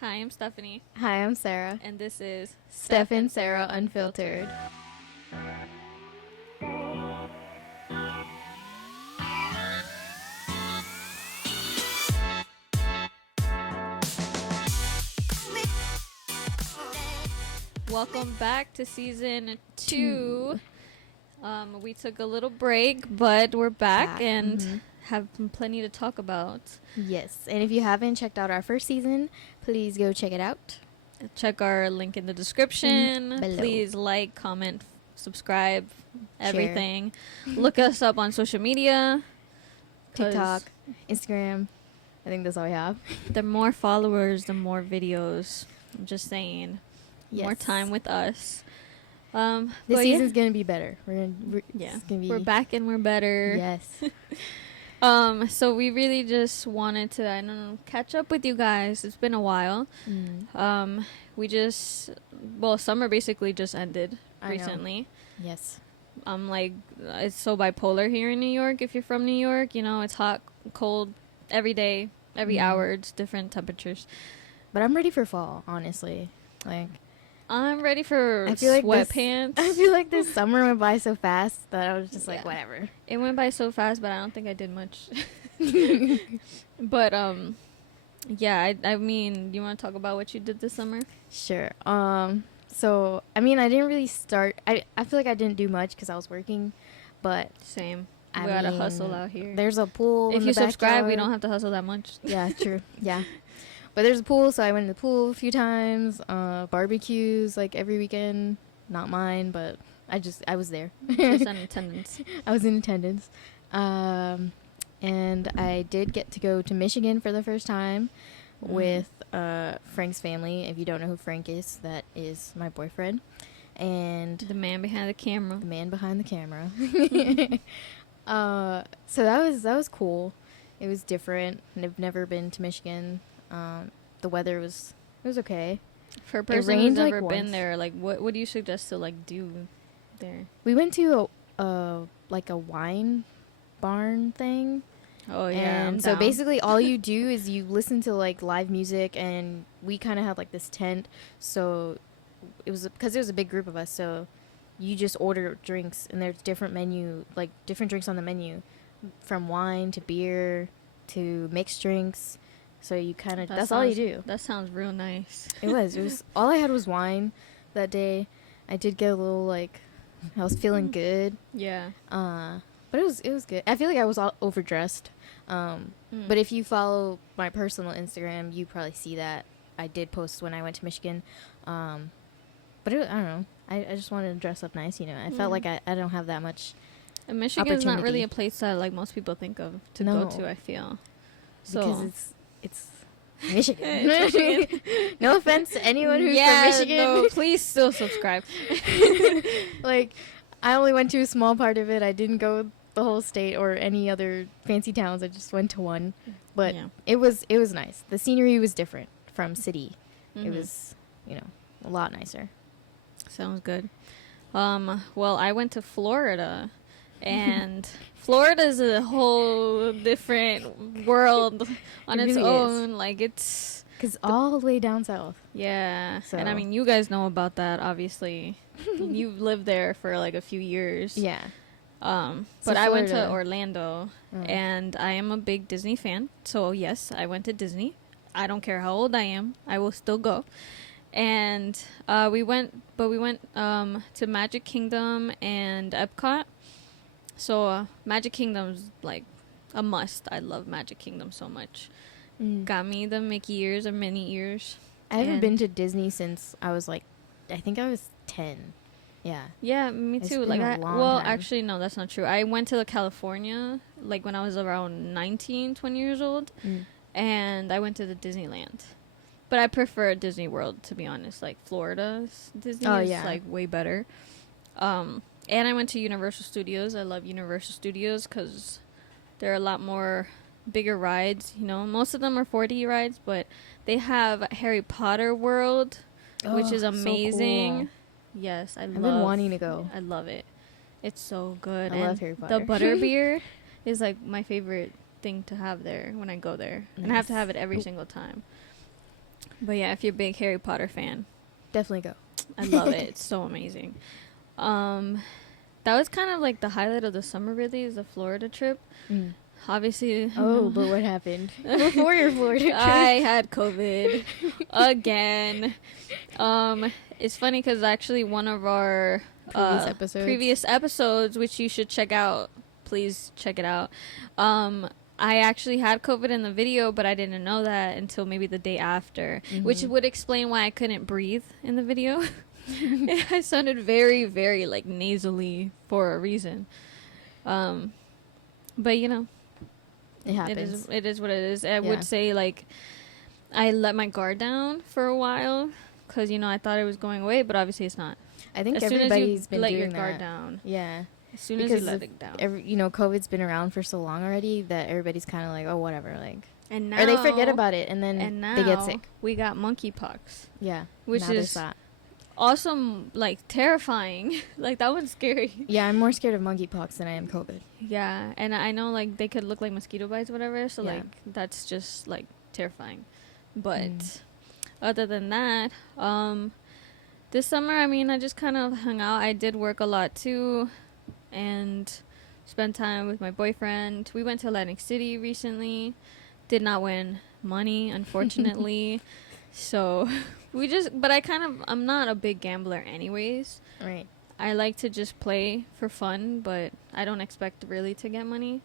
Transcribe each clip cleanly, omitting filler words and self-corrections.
Hi, I'm Stephanie, Hi, I'm Sarah. and this is Steph and Sarah Unfiltered. Welcome back to season 2. We took a little break, but we're back and have plenty to talk about. Yes, and if you haven't checked out our first season, please go check it out. Check our link in the description. Below. Please like, comment, subscribe, Share. everything. Look us up on social media. 'Cause TikTok, Instagram. I think that's all we have. The more followers, the more videos. I'm just saying. Yes. More time with us. This but season's gonna be better. It's gonna be. We're back and we're better. Yes. So we really just wanted to, I don't know, catch up with you guys. It's been a while. Summer basically just ended recently. Yes. It's so bipolar here in New York. If you're from New York, you know, it's hot, cold, every day, every hour. It's different temperatures. But I'm ready for fall, honestly. I'm ready for I feel like sweatpants. I feel like this summer went by so fast that I was just like, Yeah. whatever. It went by so fast, but I don't think I did much. But yeah, I mean, you want to talk about what you did this summer? Sure. So I mean, I didn't really start. I feel like I didn't do much because I was working, but Same. I We gotta mean, hustle out here. There's a pool. If in you the subscribe, we backyard. don't have to hustle that much. Yeah, true. Yeah, but there's a pool, so I went to the pool a few times. Barbecues like every weekend. Not mine, but I was there. Just in attendance. I was in attendance. And I did get to go to Michigan for the first time with Frank's family. If you don't know who Frank is, that is my boyfriend. And The man behind the camera. the man behind the camera. So that was cool. It was different. And I've never been to Michigan. The weather was okay. For a person who's rained, like, never been once. there, like what do you suggest to like do there? We went to a wine barn thing. Oh yeah. I'm And so down. basically all you do is you listen to like live music, and we kind of had like this tent. So it was because there was a big group of us, so you just order drinks, and there's different drinks on the menu, from wine to beer to mixed drinks. So you kind of that's all you do. That sounds real nice. It was all I had was wine that day. I did get a little I was feeling good. Yeah. But it was good. I feel like I was all overdressed. But if you follow my personal Instagram, you probably see that I did post when I went to Michigan. But I don't know. I just wanted to dress up nice, you know. I felt like I don't have that much. And Michigan's not really opportunity. a place that like most people think of to No. go to, I feel. So Because it's Michigan. It's Michigan. No offense to anyone who's yeah, from Michigan. no, please still subscribe. I only went to a small part of it. I didn't go the whole state or any other fancy towns. I just went to one. But Yeah. it was nice. The scenery was different from city. It Mhm. was, a lot nicer. Sounds good. Well, I went to Florida, and Florida is a whole different world on It its really is. own. Like it's Because all the way down south. yeah, and I So- mean you guys know about that. Obviously, you've lived there for like a few years. Yeah. But So I went to Florida. Orlando, Mm. and I am a big Disney fan. So yes, I went to Disney. I don't care how old I am, I will still go. And we went to Magic Kingdom and Epcot. So Magic Kingdom's like a must. I love Magic Kingdom so much. Got me the Mickey ears or Minnie ears. I haven't and- been to Disney since I was I think I was 10. Yeah. Yeah, me It's too. been Like, a long time. actually, no, that's not true. I went to California, like, when I was around 19, 20 years old, and I went to the Disneyland. But I prefer Disney World, to be honest. Like, Florida's Disney is, yeah. like, way better. And I went to Universal Studios. I love Universal Studios because there are a lot more bigger rides, you know. Most of them are 4D rides, but they have Harry Potter World, which is so amazing. cool. Yes, I've been wanting to go. I love it. It's so good. I and love Harry Potter. The butterbeer is like my favorite thing to have there when I go there. And I have to Nice. have it every single time. But yeah, if you're a big Harry Potter fan, Definitely go. I love it. It's so amazing. That was kind of like the highlight of the summer, really, is the Florida trip. Mm. Obviously. Oh, but what happened before your Florida trip? I had COVID again. It's funny because actually one of our previous episodes, which you should check out, please check it out. I actually had COVID in the video, but I didn't know that until maybe the day after, which would explain why I couldn't breathe in the video. I sounded very, very like nasally for a reason. But you know, it happens. It is what it is. I would say like I let my guard down for a while because you know I thought it was going away, but obviously it's not. I think as everybody's been let doing your that. guard down. Yeah. As soon as you let it down. COVID's been around for so long already that everybody's kind of like, oh, whatever, like. And now, or they forget about it and then they get sick. We got monkeypox. Yeah. Which is awesome, like terrifying. Like that one's scary. Yeah, I'm more scared of monkeypox than I am COVID. Yeah, and I know like they could look like mosquito bites or whatever, so like that's just like terrifying. But other than that, this summer, I mean, I just kind of hung out. I did work a lot too and spent time with my boyfriend. We went to Atlantic City recently. Did not win money, unfortunately. So but I'm not a big gambler anyways. Right. I like to just play for fun, but I don't expect really to get money.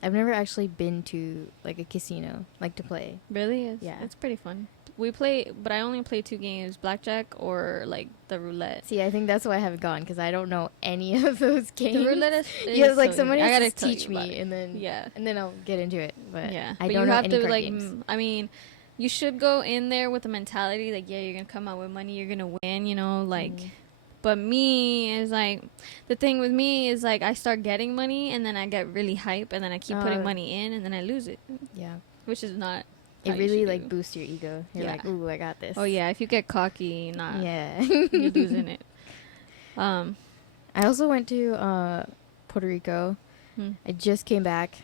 I've never actually been to like a casino, like to play. Really? It's pretty fun. We play, but I only play 2 games, blackjack or like the roulette. See, I think that's why I haven't gone because I don't know any of those games. The roulette is like somebody has to teach me, and then I'll get into it. But I don't know any card games. I mean, you should go in there with the mentality like, yeah, you're gonna come out with money, you're gonna win, you know, like. But me is like, the thing with me is like I start getting money and then I get really hype and then I keep putting money in and then I lose it. Yeah, which is not. It really like boosts your ego. You're like, ooh, I got this. Oh yeah, if you get cocky, you're losing it. I also went to Puerto Rico. I just came back.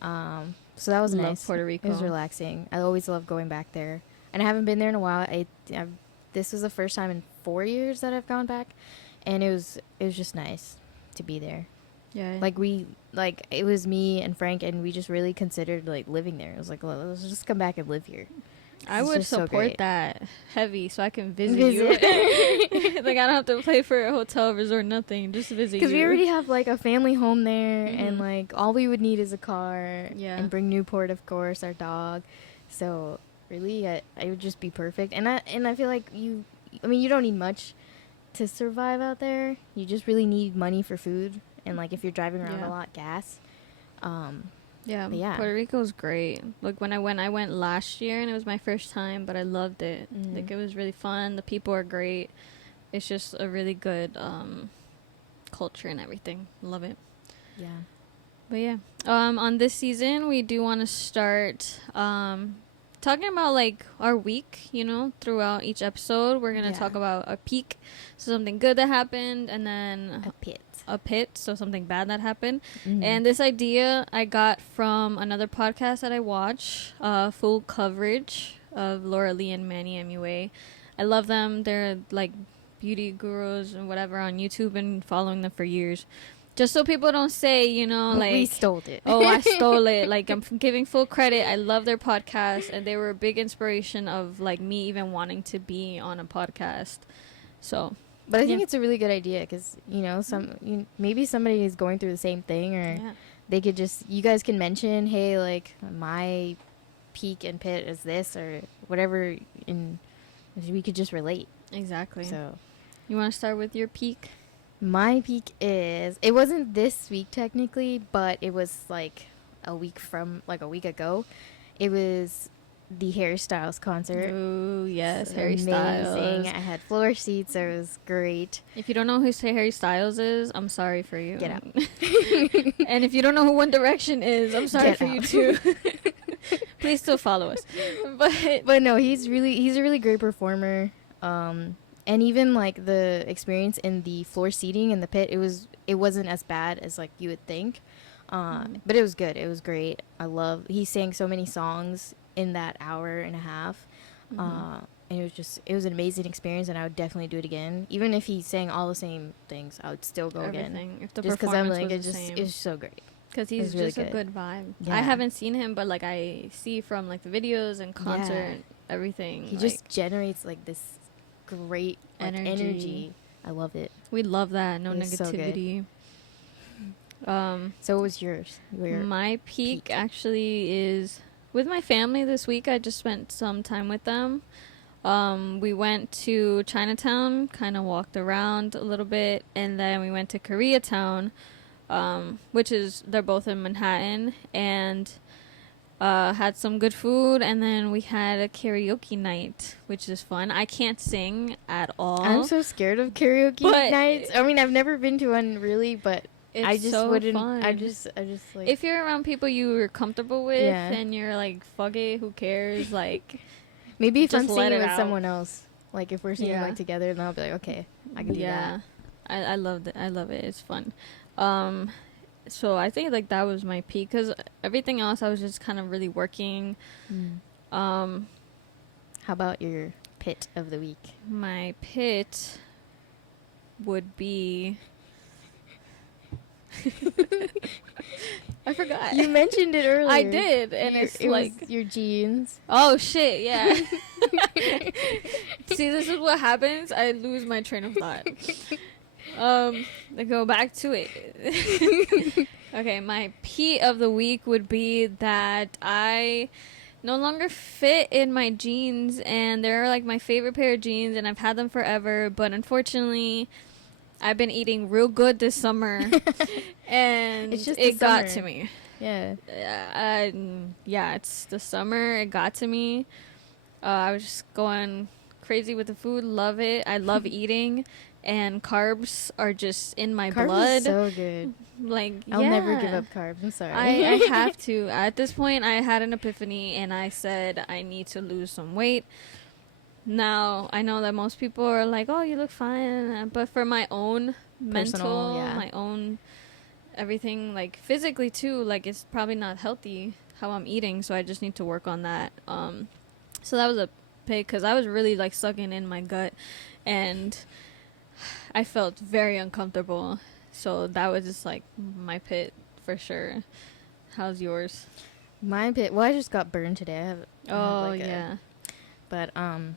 So that was nice. Puerto Rico. It was relaxing. I always love going back there, and I haven't been there in a while. This was the first time in 4 years that I've gone back, and it was just nice to be there. Yeah. It was me and Frank, and we just really considered like living there. It was like, well, let's just come back and live here. I would support that heavy so I can visit you. Like I don't have to pay for a hotel, resort, nothing. Just visit you. Because we already have like a family home there, and like all we would need is a car. Yeah. And bring Newport, of course, our dog. So really, it would just be perfect. And I feel like you don't need much to survive out there. You just really need money for food. And like if you're driving around a lot, gas. Puerto Rico's great. Like when I went last year and it was my first time, but I loved it. Like it was really fun. The people are great. It's just a really good culture and everything. Love it. Yeah. But yeah, on this season we do want to start talking about like our week, you know, throughout each episode. We're gonna talk about a peak, so something good that happened, and then a pit, so something bad that happened. And this idea I got from another podcast that I watch, Full Coverage, of Laura Lee and Manny MUA. I love them. They're like beauty gurus and whatever on YouTube, and following them for years. Just so people don't say, you know, like... We stole it. Oh, I stole it. Like, I'm giving full credit. I love their podcast, and they were a big inspiration of, like, me even wanting to be on a podcast. So... But I think it's a really good idea because, you know, maybe somebody is going through the same thing, or they could you guys can mention, hey, like, my peak and pit is this, or whatever, and we could just relate. Exactly. So, you want to start with your peak? My peak it wasn't this week technically, but it was like a week ago. It was the Harry Styles concert. Oh, yes, Harry Styles. I had floor seats, so it was great. If you don't know who Harry Styles is, I'm sorry for you. Get out. And if you don't know who One Direction is, I'm sorry for you too. Please still follow us. But no, he's a really great performer. And even like the experience in the floor seating in the pit, it wasn't as bad as like you would think. But it was good. It was great. He sang so many songs in that hour and a half. Mhm. And it was an amazing experience, and I would definitely do it again. Even if he sang all the same things, I would still go again. Everything. If the Just because I'm performance like, was the same. it's so great. Because It he's was really just a good. good vibe. Yeah. I haven't seen him, but like I see from like the videos and concert, everything. He like, just generates like this great like, Energy. energy. I love it. we love that. No It's so good. negativity. So what was yours? My peak actually is with my family this week. I just spent some time with them. We went to Chinatown, kind of walked around a little bit, and then we went to Koreatown, which is, they're both in Manhattan, and had some good food, and then we had a karaoke night, which is fun. I can't sing at all. I'm so scared of karaoke nights. I mean, I've never been to one really, but it's I just so wouldn't. fun. I just like. If you're around people you're comfortable with, Yeah. and you're like, fuck it, who cares? Like, maybe if I'm just let singing it with out. someone else, like if we're singing Yeah. like together, then I'll be like, okay, I can do that. I love it. I love it. It's fun. So I think like that was my peak, because everything else I was just kind of really working. How about your pit of the week? My pit would be. I forgot. You mentioned it earlier. I did, and it's it like was your jeans. oh shit, yeah. See, this is what happens. I lose my train of thought. I go back to it. Okay, my pee of the week would be that I no longer fit in my jeans, and they're like my favorite pair of jeans, and I've had them forever, but unfortunately I've been eating real good this summer and It's just it the got summer. to me. Yeah. Yeah, it's the summer. It got to me. I was just going crazy with the food. Love it. I love eating, and carbs are just in my Carbs blood. is so good. Like, I'll never give yeah. up carbs. I'm sorry. I have to. At this point, I had an epiphany, and I said I need to lose some weight. Now, I know that most people are like, oh, you look fine. But for my own mental, my own everything, like physically too, like it's probably not healthy how I'm eating. So I just need to work on that. So that was a pig, because I was really like sucking in my gut, and I felt very uncomfortable. So that was just like my pit for sure. How's yours? My pit. Well, I just got burned today. I have like yeah. But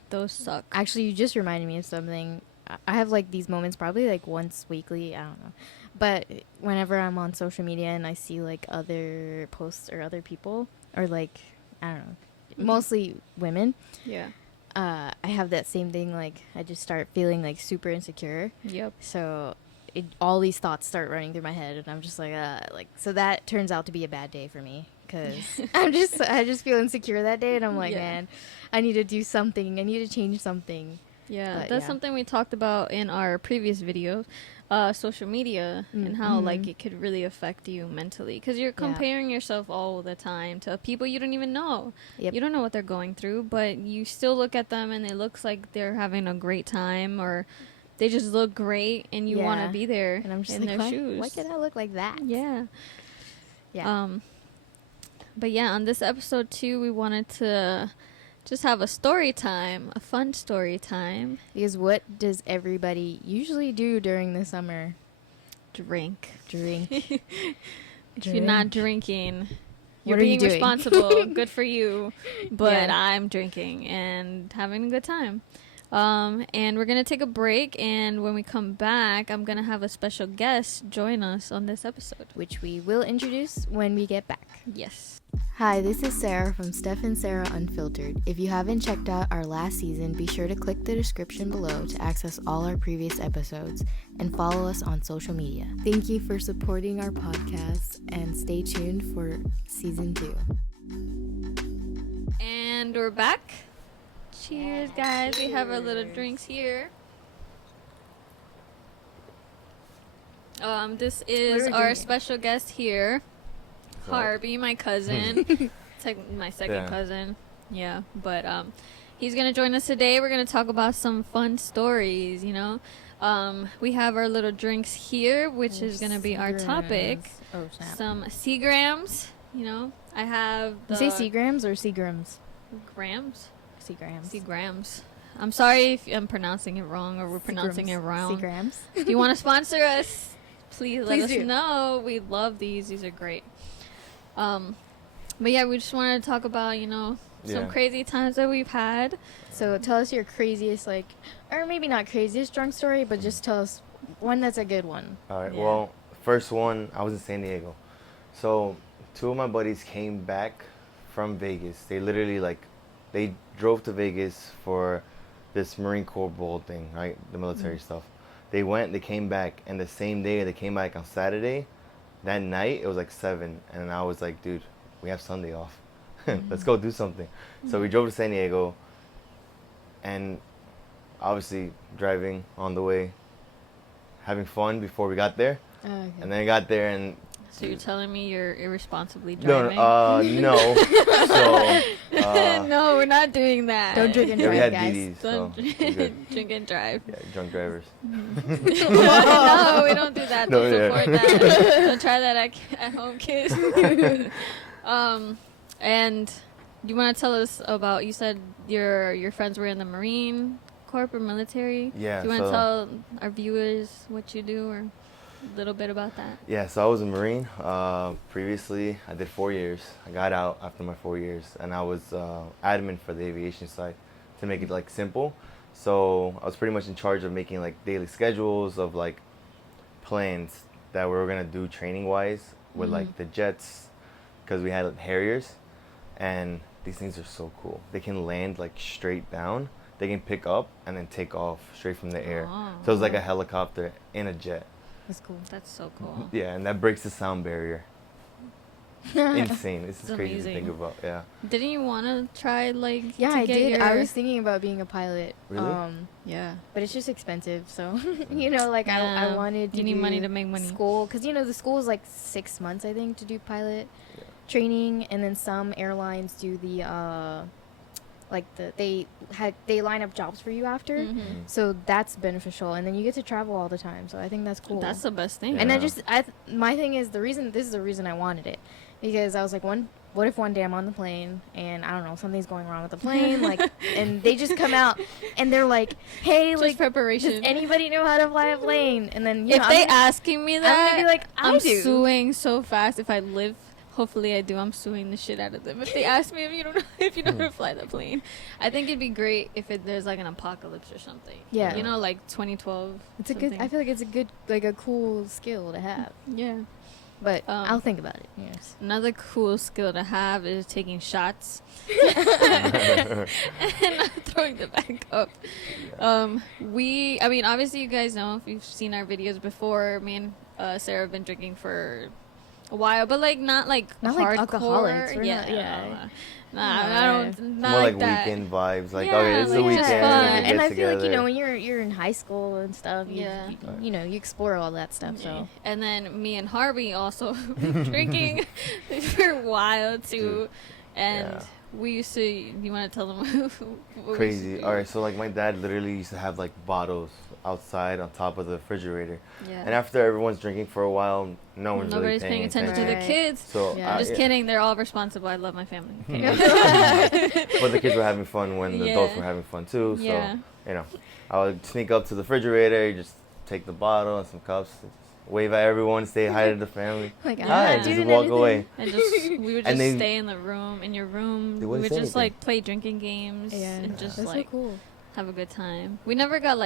Those suck. actually, you just reminded me of something. I have like these moments probably like once weekly. I don't know. But whenever I'm on social media and I see like other posts or other people, or like, I don't know, mostly women, Yeah. I have that same thing. Like, I just start feeling like super insecure. Yep. So all these thoughts start running through my head, and I'm just like, so that turns out to be a bad day for me, because I just feel insecure that day, and I'm like, man, I need to do something. I need to change something. Yeah, But, that's something we talked about in our previous video, social media, and how like it could really affect you mentally, because you're comparing yourself all the time to people you don't even know. Yep. You don't know what they're going through, but you still look at them and it looks like they're having a great time, or they just look great, and you want to be there and I'm just in like, their shoes. Why can I look like that? Yeah. Yeah. But yeah, on this episode too, we wanted to just have a story time, a fun story time. Because what does everybody usually do during the summer? Drink. Drink. If you're not drinking, you're What are you being doing? responsible. Good for you. But Yeah. I'm drinking and having a good time. And we're going to take a break. And when we come back, I'm going to have a special guest join us on this episode. Which we will introduce when we get back. Yes. Hi, this is Sarah from Steph and Sarah Unfiltered. If you haven't checked out our last season, be sure to click the description below to access all our previous episodes and follow us on social media. Thank you for supporting our podcast, and stay tuned for season 2. And we're back. Cheers, guys. We have our little drinks here. This is our drinking? special guest here, Harvey, my cousin. It's like my second cousin. Yeah, but he's gonna join us today. We're gonna talk about some fun stories. You know, we have our little drinks here, which is gonna be our topic. Oh snap! Some Seagrams. You know, I have the You say Seagrams or Seagrams? Grams. Seagrams. Seagrams. I'm sorry if I'm pronouncing it wrong or we're pronouncing it wrong. Seagrams. If you want to sponsor us, please let us do. know. We love these. These are great. But yeah, we just wanted to talk about, some crazy times that we've had. So tell us your craziest, or maybe not craziest drunk story, but just tell us one that's a good one. All right. Yeah. Well, first one, I was in San Diego. So 2 of my buddies came back from Vegas. They literally, they drove to Vegas for this Marine Corps Bowl thing, right? The military stuff. They went, they came back, and the same day they came back on Saturday, that night, it was 7. And I was like, dude, we have Sunday off. Let's go do something. So we drove to San Diego, and obviously driving on the way, having fun before we got there. Okay. And then I got there and... So you're telling me you're irresponsibly No, driving? no. So... no, we're not doing that. Don't drink and yeah, we drive, had guys. DDs, so Don't we're good. drink and drive. Yeah, drunk drivers. No, we don't do that. No, Don't yeah. support that. Don't try that at home, kids. And you want to tell us about, you said your friends were in the Marine Corps or military? Yeah, Do you want to so- tell our viewers what you do or a little bit about that? Yeah, so I was a Marine. Previously, I did 4 years. I got out after my 4 years, and I was admin for the aviation side to make it simple. So I was pretty much in charge of making daily schedules of plans that we were gonna do training wise with the jets, because we had Harriers, and these things are so cool. They can land straight down. They can pick up and then take off straight from the air. Oh. So it's like a helicopter in a jet. That's cool. That's so cool. Yeah, and that breaks the sound barrier. Insane. This is It's crazy amazing. to think about. Yeah. Didn't you want to try Yeah, to I get did. I your- was thinking about being a pilot. Really? Yeah. But it's just expensive, so I Yeah. wanted to You need do money to make money. school, because the school is 6 months, I think, to do pilot training, and then some airlines do the they line up jobs for you after, Mhm. so that's beneficial, and then you get to travel all the time. So I think that's cool. That's the best thing. And Yeah. my thing is this is the reason I wanted it, because I was like, what if one day I'm on the plane and I don't know, something's going wrong with the plane, and they just come out and they're like, hey, Just preparation. does anybody know how to fly a plane? And then If they asking me that, I'm gonna be like, I I'm do. suing so fast. If I live, hopefully I do. I'm suing the shit out of them. If they ask me if you don't know how to fly the plane, I think it'd be great if there's an apocalypse or something. Yeah. 2012. It's a good. I feel like it's a good, a cool skill to have. Yeah. But I'll Um, think about it. Yes. Another cool skill to have is taking shots and not throwing them back up. Obviously you guys know, if you've seen our videos before, me and Sarah have been drinking for a while, but not Not hardcore. alcoholics. We're Yeah, not- yeah. Nah, Yeah. I don't. Not More like that. weekend vibes. Yeah, Okay, it's the like, just weekend. fun. we get And I feel like together. when you're in high school and stuff, Yeah. you explore all that stuff. So And then me and Harvey also drinking for a while too, and Yeah. we used to. You want to tell them? what we used to Crazy. do? All right, so my dad literally used to have bottles outside on top of the refrigerator, Yeah. and after everyone's drinking for a while, no one's really Nobody's paying attention to the Right. kids. So Yeah. I'm just kidding. They're all responsible. I love my family. Okay? But the kids were having fun when the adults Yeah. were having fun too. So Yeah. I would sneak up to the refrigerator, just take the bottle and some cups, and just wave at everyone, say hi to the family. like, Yeah. I'm Hi, not just doing walk anything. away. And we would just And they- stay in your room. They We wouldn't would say just anything. play drinking games Yeah, and just that's so cool. have a good time. We never got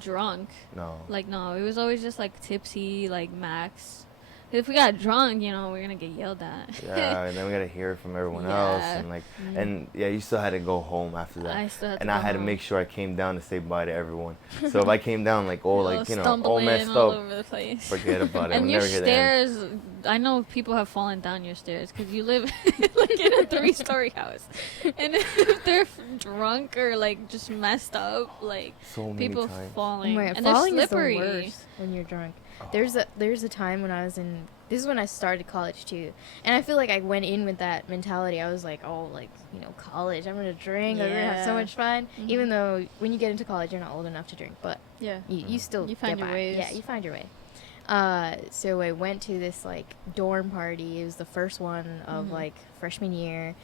drunk. No. No, it was always just tipsy, max. If we got drunk, we're gonna get yelled at. Yeah, and then we gotta hear from everyone Yeah. else, and you still had to go home after that. I still had to And go I had to home. make sure I came down to say bye to everyone. So if I came down all stumbling messed all up, over the place. forget about it. And We'll your never hear the end. stairs, I know people have fallen down your stairs because you live in a 3-story house, and if they're drunk or just messed up, So many people times. falling, Right, and falling they're is the slippery. worst when you're drunk. Oh. There's a time when I was in. This is when I started college too, and I feel like I went in with that mentality. I was like, college, I'm gonna drink, I'm gonna have so Yeah. much fun. Mhm. Even though when you get into college, you're not old enough to drink, but Yeah. you still You find get your by. ways. Yeah, you find your way. So I went to this dorm party. It was the first one of Mhm. freshman year,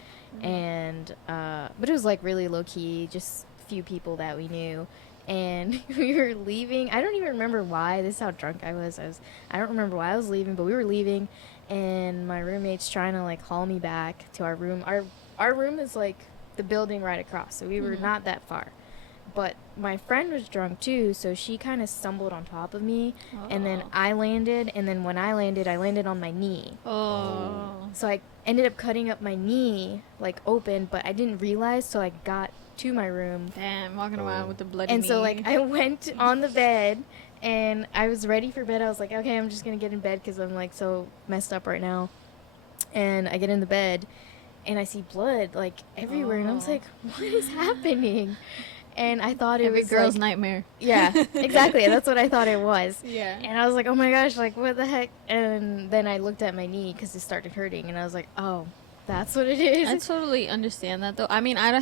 And but it was like really low key, just a few people that we knew. And we were leaving. I don't even remember why. This is how drunk I was. I don't remember why I was leaving, but we were leaving, and my roommate's trying to like haul me back to our room. Our room is like the building right across, so we were not that far. But my friend was drunk too, so she kind of stumbled on top of me, and then I landed, and then when I landed on my knee. So I ended up cutting up my knee, like open, but I didn't realize, so I got to my room. Damn, walking around with the bloody And knee. so like I went on the bed, and I was ready for bed. I was like, okay, I'm just gonna get in bed because I'm like so messed up right now. And I get in the bed, and I see blood like everywhere, and I was like, what is happening? And I thought it every was girl's like, nightmare. Yeah, exactly. That's what I thought it was. Yeah. And I was like, oh my gosh, like what the heck? And then I looked at my knee because it started hurting, and I was like, oh, that's what it is. I totally understand that though. I mean, I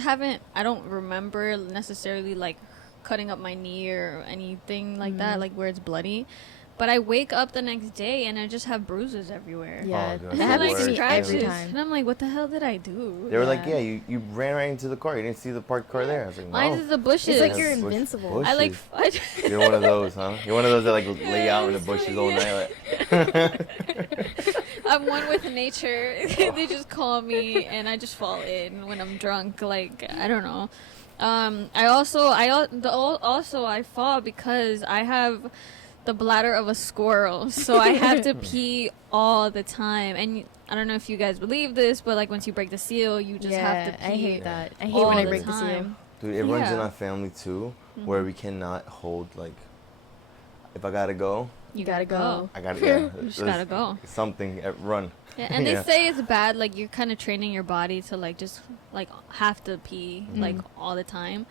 don't remember necessarily like cutting up my knee or anything like that, like where it's bloody. But I wake up the next day and I just have bruises everywhere. Yeah, Oh, that that's happens the to me worst. every Scratches. time. And I'm like, what the hell did I do? They were like, Yeah. yeah, you ran right into the car. You didn't see the parked car there. I was like, Mine no. is the bushes. It's like Yeah, you're bush- invincible. I like. bushes. You're one of those, huh? You're one of those that like lay out in the bushes all night. Like. I'm one with nature. They just call me, and I just fall in when I'm drunk. Like I don't know. I fall because I have the bladder of a squirrel, so I have to pee all the time. And I don't know if you guys believe this, but like once you break the seal, you just have to pee. I hate that. I hate all when I the break the seal. time. Dude, it runs in Yeah. our family too, where we cannot hold like. If I gotta go, You gotta go. I gotta. Yeah, You just gotta go. Something run. Yeah, and Yeah. they say it's bad, like you're kind of training your body to like just like have to pee like all the time.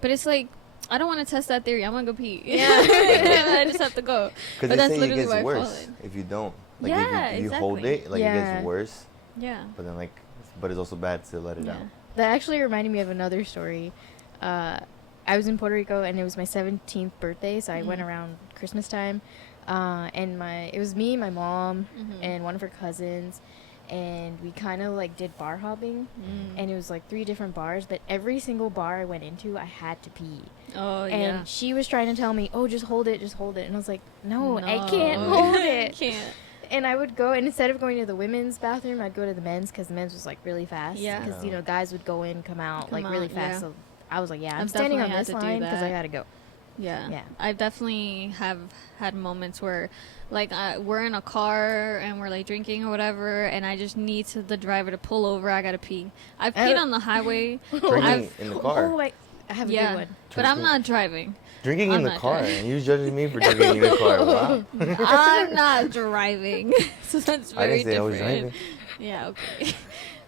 But it's like I don't want to test that theory. I'm gonna go pee. Yeah. I just have to go. Because But they that's say it literally gets why I worse fall if you don't. Like Yeah, if you hold exactly. it, like it Yeah. gets worse. Yeah. But then like, but it's also bad to let it Yeah. out. That actually reminded me of another story. I was in Puerto Rico, and it was my 17th birthday, so I went around Christmas time. And it was me, my mom, and one of her cousins, and we kind of like did bar hopping, and it was like 3 different bars, but every single bar I went into, I had to pee. Oh And yeah. she was trying to tell me, oh, just hold it, and I was like, no, I No. can't hold it. Can't. And I would go, and instead of going to the women's bathroom, I'd go to the men's, because the men's was like really fast. Yeah. Because, you know, guys would go in, come out like really out, fast. yeah. So I was like, yeah, I'm I've standing on definitely had this to do line because I that. gotta go. Yeah. Yeah. I definitely have had moments where, like, we're in a car and we're like drinking or whatever, and I just need the driver to pull over. I gotta pee. I've peed on the highway. Drinking in the car. Oh, I have a Yeah, good one. but I'm not driving. Drinking I'm in the not car. driving. And you judging me for drinking in the car. Wow. I'm not driving, so that's I very didn't say I was different. driving. Yeah, okay.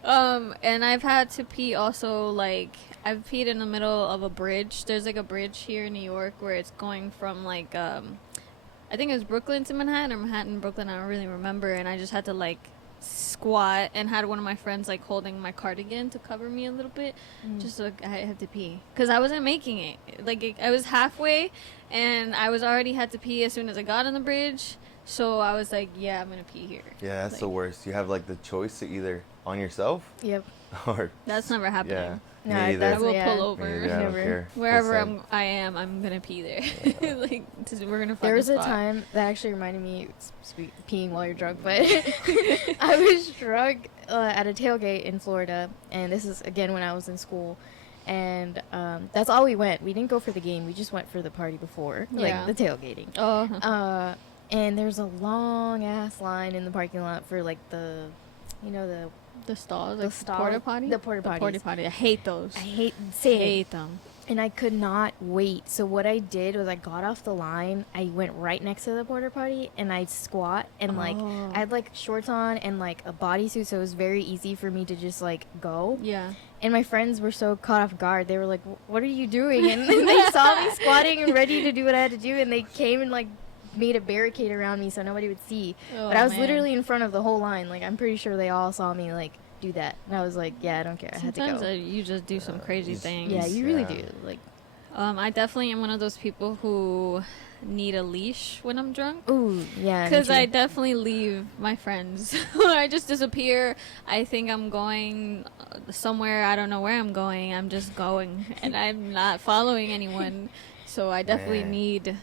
And I've had to pee also, like, I've peed in the middle of a bridge. There's, like, a bridge here in New York where it's going from, like, I think it was Brooklyn to Manhattan or Manhattan, Brooklyn, I don't really remember. And I just had to, like, squat and had one of my friends, like, holding my cardigan to cover me a little bit. Just so I had to pee. Because I wasn't making it. Like, I was halfway, and I was already had to pee as soon as I got on the bridge. So I was like, yeah, I'm going to pee here. Yeah, that's the Like, worst. You have like the choice to either on yourself Yep. or That's never happening. yeah. No, Me either. I that's- will Yeah. pull Me over. either. I don't Never. care. Wherever Full send. I'm gonna pee there. Like, we're gonna find There was a spot. time that actually reminded me, peeing while you're drunk, but I was drunk at a tailgate in Florida, and this is, again, when I was in school. And that's all we went. We didn't go for the game. We just went for the party before, Yeah. like the tailgating. Oh, And there's a long ass line in the parking lot for like the the stalls, the like stall- porta potty. the porta potties. Porta potty. I hate those. I hate them. and I could not wait. So what I did was I got off the line. I went right next to the porta potty and I'd squat and like Oh. I had like shorts on and like a bodysuit, so it was very easy for me to just like go. Yeah. And my friends were so caught off guard. They were like, "What are you doing?" And they saw me squatting and ready to do what I had to do, and they came and like made a barricade around me so nobody would see. Oh, But I was man. literally in front of the whole line. Like, I'm pretty sure they all saw me like do that, and I was like, "Yeah, I don't care. I had to Sometimes go." you just do some crazy you s- things. Yeah, you really Yeah. do. Like, I definitely am one of those people who need a leash when I'm drunk. Ooh, yeah. me Because too. I definitely leave my friends. I just disappear. I think I'm going somewhere. I don't know where I'm going. I'm just going. And I'm not following anyone. So I definitely Man. need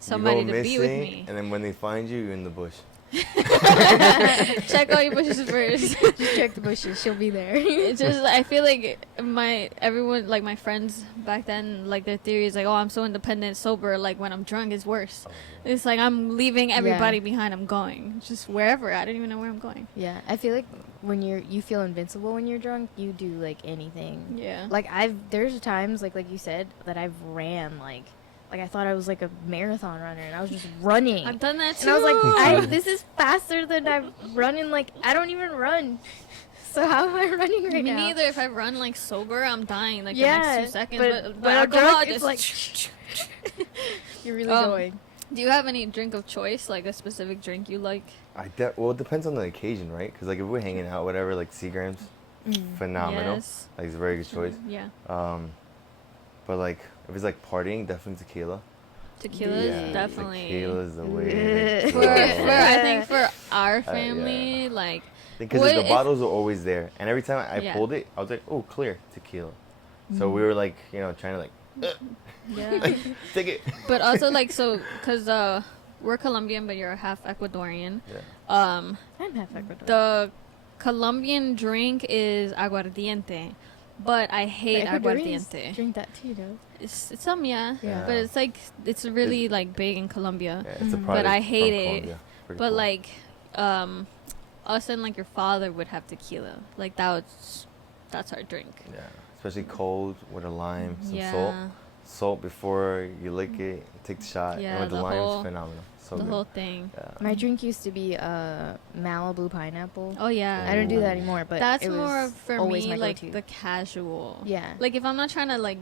somebody you go to missing, be with me. and then when they find you, you're in the bush. Check all your bushes first. Just check the bushes. She'll be there. It's just, I feel like everyone, like my friends back then, like their theory is like, oh, I'm so independent, sober. Like when I'm drunk, it's worse. It's like I'm leaving everybody behind. I'm going just wherever. I don't even know where I'm going. Yeah, I feel like when you feel invincible when you're drunk, you do like anything. Yeah. Like there's times like you said that I've ran like I thought I was like a marathon runner and I was just running. I've done that too. And I was like, this is faster than I'm running. Like I don't even run. So how am I running right Me now? neither. If I run like sober, I'm dying like Yeah, the next 2 seconds. but But I'm alcohol, drunk, just it's like you're really Um, going. Do you have any drink of choice, like a specific drink you like? Well, it depends on the occasion, right? Because like if we're hanging out, whatever, like Seagram's, phenomenal. Yes. Like it's a very good choice. Yeah. But like if it's like partying, definitely tequila. Tequila is definitely. Tequila's the way. to For, go. I think for our Yeah. family, like. Because What the if- bottles are always there, and every time I Yeah. pulled it, I was like, "Oh, clear tequila." So we were like, trying to like, Yeah. take it. But also like so, cause we're Colombian, but you're half Ecuadorian. Yeah. I'm half Ecuador. The Colombian drink is aguardiente, but I hate Ecuadorians aguardiente. drink that too, though. It's some Yeah. but it's like it's really like big in Colombia. Yeah, it's a Mhm. product But I from hate it. Colombia. Pretty But cool. like, us and like your father would have tequila. Like that's our drink. Yeah, especially cold with a lime, some yeah. salt. Salt before you lick it, take the shot, Yeah, and with the the lime, whole- it's phenomenal. So The good. whole thing. Yeah. My drink used to be Malibu pineapple. Oh yeah. I don't do that Ooh. anymore, but That's it was more for always me my like go-to. the casual. Yeah. Like if I'm not trying to like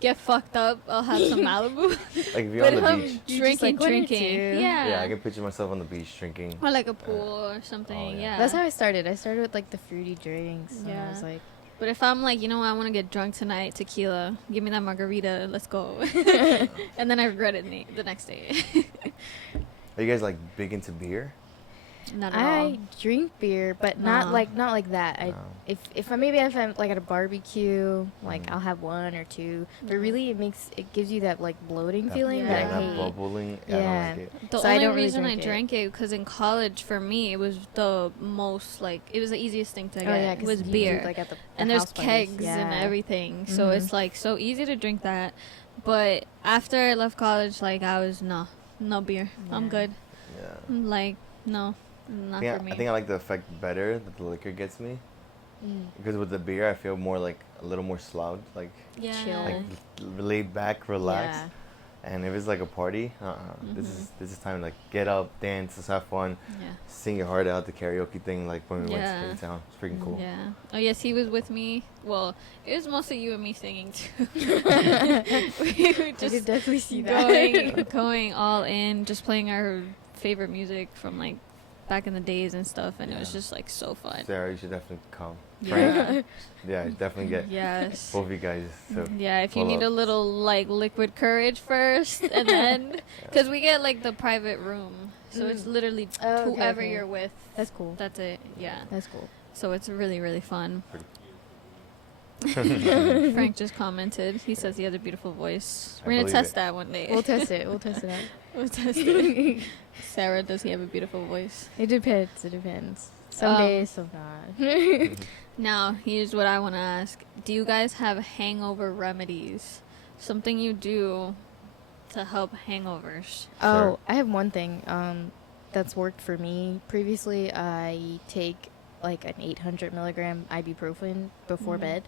get fucked up, I'll have some Malibu. Like if you're But on if the I'm beach. You just, drinking, like, one or drinking, two. yeah. Yeah, I can picture myself on the beach drinking. Or like a pool or something, Oh, yeah. yeah. That's how I started. I started with like the fruity drinks. And I Yeah. was like, But if I'm like, you know what, I want to get drunk tonight, tequila, give me that margarita, let's go. And then I regret it the next day. Are you guys like big into beer? Not at I all. drink beer, but not like that. No. If I'm like at a barbecue, like Mm. I'll have one or two. But Yeah. really, it gives you that like bloating That- feeling Yeah. that yeah, I that hate. bubbling. Yeah. I don't like it. The So I only don't really reason I drink it. drank it because in college for me it was the most like it was the easiest thing to Oh get yeah, 'cause was you do, beer. like at the And there's house parties. kegs Yeah. and everything, so Mhm. it's like so easy to drink that. But after I left college, like I was no beer. I'm Yeah. good. Yeah. I'm like no, not I for me. think I like the effect better that the liquor gets me. Mm. Because with the beer, I feel more like a little more slouched, like yeah. chill. like laid back, relaxed. Yeah. And if it's like a party, this is time to like get up, dance, let's have fun, Yeah. sing your heart out, the karaoke thing, like when we went Yeah. to K-Town. It's freaking cool. Yeah. Oh yes, he was with me. Well, it was mostly you and me singing too. we were I just could definitely see that. going all in, just playing our favorite music from like back in the days and stuff, and it was Yeah. just like so fun. Sarah, you should definitely come. Yeah. Yeah, definitely get Yes. both of you guys to Yeah, if you pull need a up. little like liquid courage first, and then because we get like the private room, so it's Mm. literally Oh, okay, whoever okay. you're with. That's cool. That's it. Yeah. That's cool. So it's really really fun. Pretty- Frank just commented. He says he has a beautiful voice. I We're gonna believe test it. that one day. We'll test it. We'll test it out. We'll test it. Sarah, does he have a beautiful voice? It depends. It depends. Some Um, days, some not. Now, here's what I want to ask. Do you guys have hangover remedies? Something you do to help hangovers? Oh, Sure. I have one thing that's worked for me. Previously, I take like an 800 milligram ibuprofen before Mhm. bed,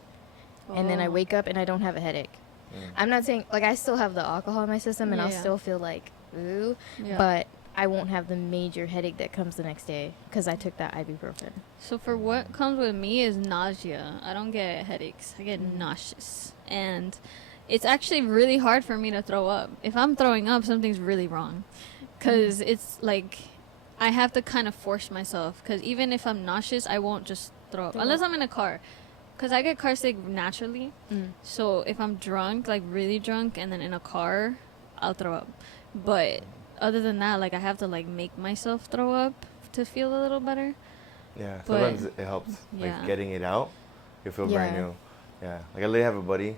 and then I Oh. wake up and I don't have a headache. Mm. I'm not saying like I still have the alcohol in my system, and I'll Yeah. still feel like ooh, Yeah. but I won't have the major headache that comes the next day because I took that ibuprofen. So for what comes with me is nausea. I don't get headaches. I get nauseous. And it's actually really hard for me to throw up. If I'm throwing up, something's really wrong. Cuz it's like I have to kind of force myself cuz even if I'm nauseous, I won't just throw up Throw unless up. I'm in a car. Cuz I get car sick naturally. So if I'm drunk, like really drunk and then in a car, I'll throw up. But other than that, like I have to like make myself throw up to feel a little better. Yeah, But- sometimes it helps. yeah. Like getting it out, you feel brand Yeah. new. Yeah, like I literally have a buddy,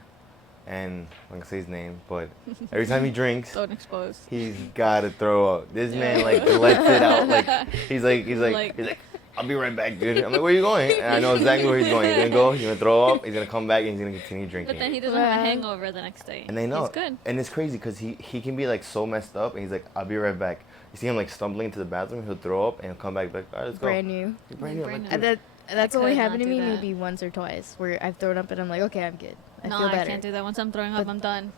and I'm gonna say his name, but every time he drinks, Don't expose. he's gotta throw up. This man Yeah. like lets it out. Like he's like Like- I'll be right back, dude. I'm like, where you going? And I know exactly where he's going. He's gonna go. He's gonna throw up. He's gonna come back and he's gonna continue drinking. But then he doesn't have a Wow. hangover the next day. And they know. He's good. And it's crazy because he can be like so messed up and he's like, I'll be right back. You see him like stumbling into the bathroom, he'll throw up and he'll come back like, all right, let's go. Brand new. You're brand new. I'm Brand like, new. dude. That's I only could not happened to do me that. maybe once or twice where I've thrown up and I'm like, okay, I'm good. I No, feel I better. can't do that. Once I'm throwing up, But- I'm done.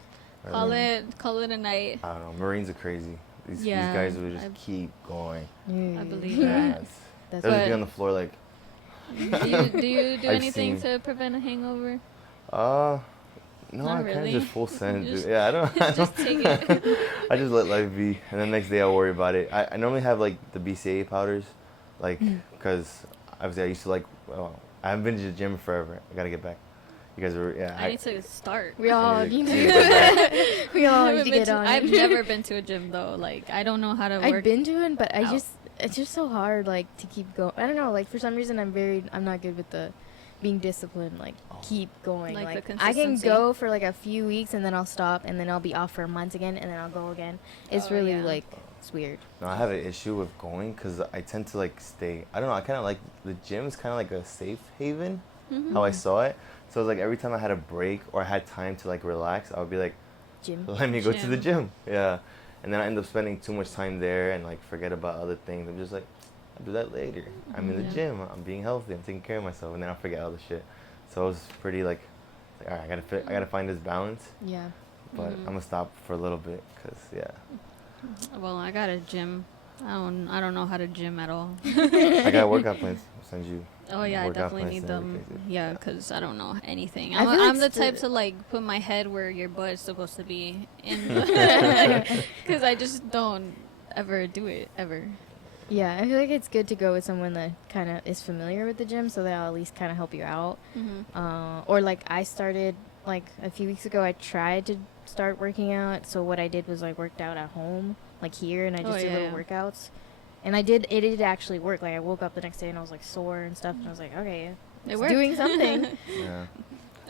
Really? Call it a night. I don't know. Marines are crazy. These Yeah, guys will just I- keep going. I believe Yes. that. That's They'll just be But- on the floor like, Do you do I've anything seen- to prevent a hangover? no, Not I kind of really. just full send. Just- Yeah, I don't. just take it. I just let life be, and then next day I'll worry about it. I normally have like the BCA powders, like because obviously I used to like. Well, I haven't been to the gym forever. I gotta get back. You guys were I need to start. We all I need need to to get get We all I need haven't to been get to- on. I've never been to a gym though. Like I don't know how to work. I've been to it, but out. it's just so hard like to keep going. I don't know, like for some reason I'm not good with the being disciplined, like keep going. Like the I can consistency. go for like a few weeks and then I'll stop and then I'll be off for months again and then I'll go again. It's Oh, really yeah. like it's weird. No, I have an issue with going because I tend to like stay. I don't know. I kind of like the gym is kind of like a safe haven. Mhm. How I saw it. So it's like every time I had a break or I had time to like relax, I would be like, Gym. let me go to the Gym. gym. Yeah. And then I end up spending too much time there and like forget about other things. I'm just like, I'll do that later. I'm in the Yeah. gym. I'm being healthy. I'm taking care of myself. And then I forget all the shit. So it was pretty like all right, I gotta find this balance. Yeah. But Mhm. I'm gonna stop for a little bit because yeah, Well, I got a gym. I don't know how to gym at all. I got workout plans. I'll send you. Oh yeah, I Workout definitely plans need and them. everything. Yeah, because I don't know anything. I I'm, feel like I'm the type sti- to like put my head where your butt is supposed to be, because I just don't ever do it ever. Yeah, I feel like it's good to go with someone that kind of is familiar with the gym, so they'll at least kind of help you out. Or like I started like a few weeks ago. I tried to start working out. So what I did was I worked out at home, like here, and I just Oh, did yeah, little yeah. workouts. And it did actually work. Like I woke up the next day and I was like sore and stuff, and I was like, okay, It it's worked. doing something. Yeah.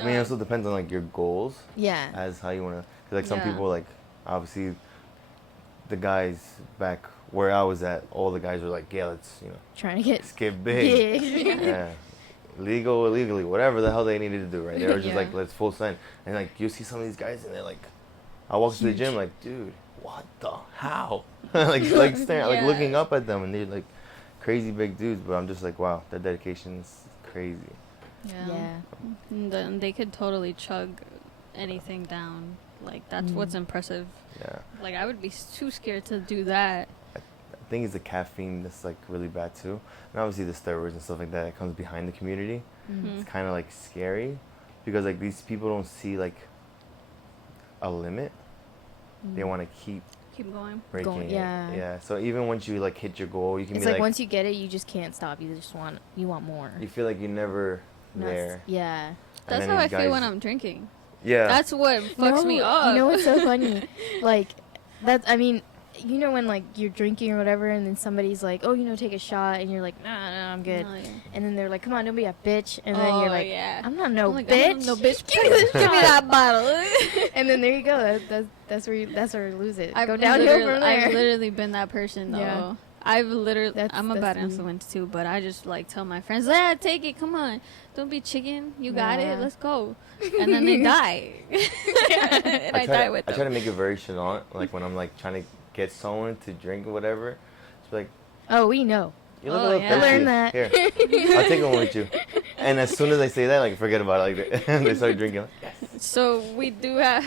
I mean, it also depends on like your goals Yeah. as how you wanna. Cause like some Yeah. people like obviously the guys back where I was at, all the guys were like, yeah, let's Trying to get let's get big. big. Yeah. Legal, illegally, whatever the hell they needed to do, right? They were just Yeah. like, let's full send. And like you see some of these guys and they're like, I walk to the Huge. gym like, dude, what the how? like staring, like Yeah. looking up at them and they're like crazy big dudes, but I'm just like, wow, their dedication's crazy. Yeah. And then they could totally chug anything down. Like that's what's Mm. impressive. Yeah. Like I would be too scared to do that. I think it's the caffeine that's like really bad too, and obviously the steroids and stuff like that that comes behind the community. Mhm. It's kind of like scary because like these people don't see like a limit. They Mm. want to keep Keep going. breaking Going- it. yeah. Yeah. So even once you like hit your goal, you can It's be like, like once you get it, you just can't stop. You just want more. you feel like you're never No, it's- there. Yeah. And That's then how I these feel when guys- I'm drinking. Yeah. That's what fucks me up. You know what's so funny? Like, that's, I mean, you know when, like, you're drinking or whatever, and then somebody's like, oh, take a shot, and you're like, nah, I'm good. Oh, yeah. And then they're like, come on, don't be a bitch. And then you're like, yeah. I'm not no I'm like, bitch. I'm no bitch. Give me the Give me shot. that bottle. And then there you go. That's where you lose it. I've Go downhill literally- from there. I've literally been that person though. Yeah. I've literally. That's- I'm a that's bad me. influence too, but I just like tell my friends, "Yeah, take it. Come on, don't be chicken. You got Nah. it. Let's go." And then they die, and I die with I them. try to make it very chalant, like when I'm like trying to get someone to drink or whatever. It's like Oh, we know. you look Oh, a little yeah. thirsty. I learned that. Here, I'll take one with you. And as soon as I say that, like forget about it. Like they start drinking. Like, yes. So we do have.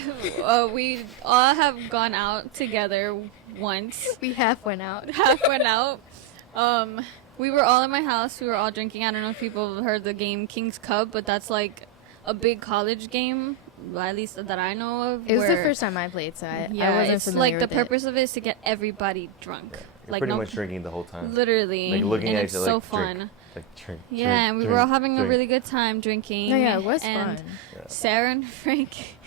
We all have gone out together once. We half went out. Half went out. We were all in my house. We were all drinking. I don't know if people have heard the game King's Cup, but that's like a big college game, at least that I know of. It was the where- first time I played, so I Yeah, wasn't it's familiar like the with it. purpose of it is to get everybody drunk. You're Like pretty no, much drinking the whole time. literally, Like looking and at it's each other, so like, drink. fun. Like drink. Yeah, and we were all having a really good time drinking. No, yeah, it was and fun. Yeah. Sarah and Frank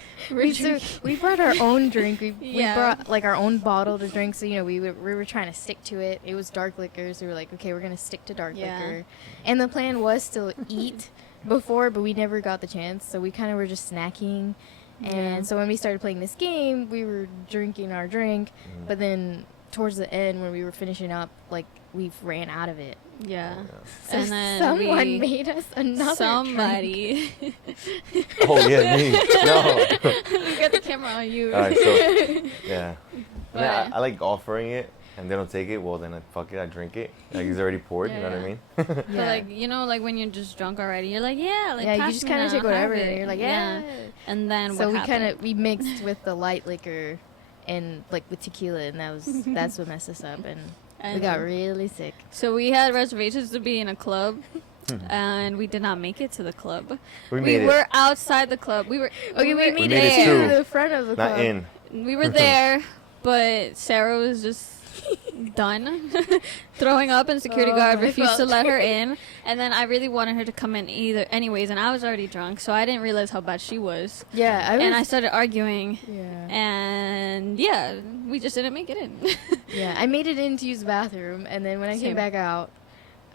We brought our own drink. We Yeah. brought like our own bottle to drink. So we were trying to stick to it. It was dark liquor, so we were like, okay, we're gonna stick to dark Yeah. liquor. And the plan was to eat before, but we never got the chance. So we kind of were just snacking. And Yeah. so when we started playing this game, we were drinking our drink, but then towards the end when we were finishing up, like we ran out of it. Yeah. So And then someone made us another somebody. Oh yeah, me. No. We got the camera on you. All right, so yeah. I, mean, But- I like offering it, and they don't take it. Well, then fuck it, I drink it. Like it's already poured. You know what I mean? But like like when you're just drunk already, you're like, yeah, like yeah, you pass just me kind of that, take I'll have whatever. it. You're like, yeah. And then So what happened? we mixed with the light liquor and like with tequila, and that's what messed us up, and we got really sick. So we had reservations to be in a club, and we did not make it to the club. We We made were it. outside the club. We were Okay, we were made made it it too. to the front of the club. Not in. We were there, but Sarah was just done throwing up, and security Oh, guard my refused to fault. let her in. And then I really wanted her to come in anyways, and I was already drunk, so I didn't realize how bad she was. Yeah, And I started arguing, yeah, and yeah, we just didn't make it in. yeah. I made it in to use the bathroom, and then when I Same. came back out,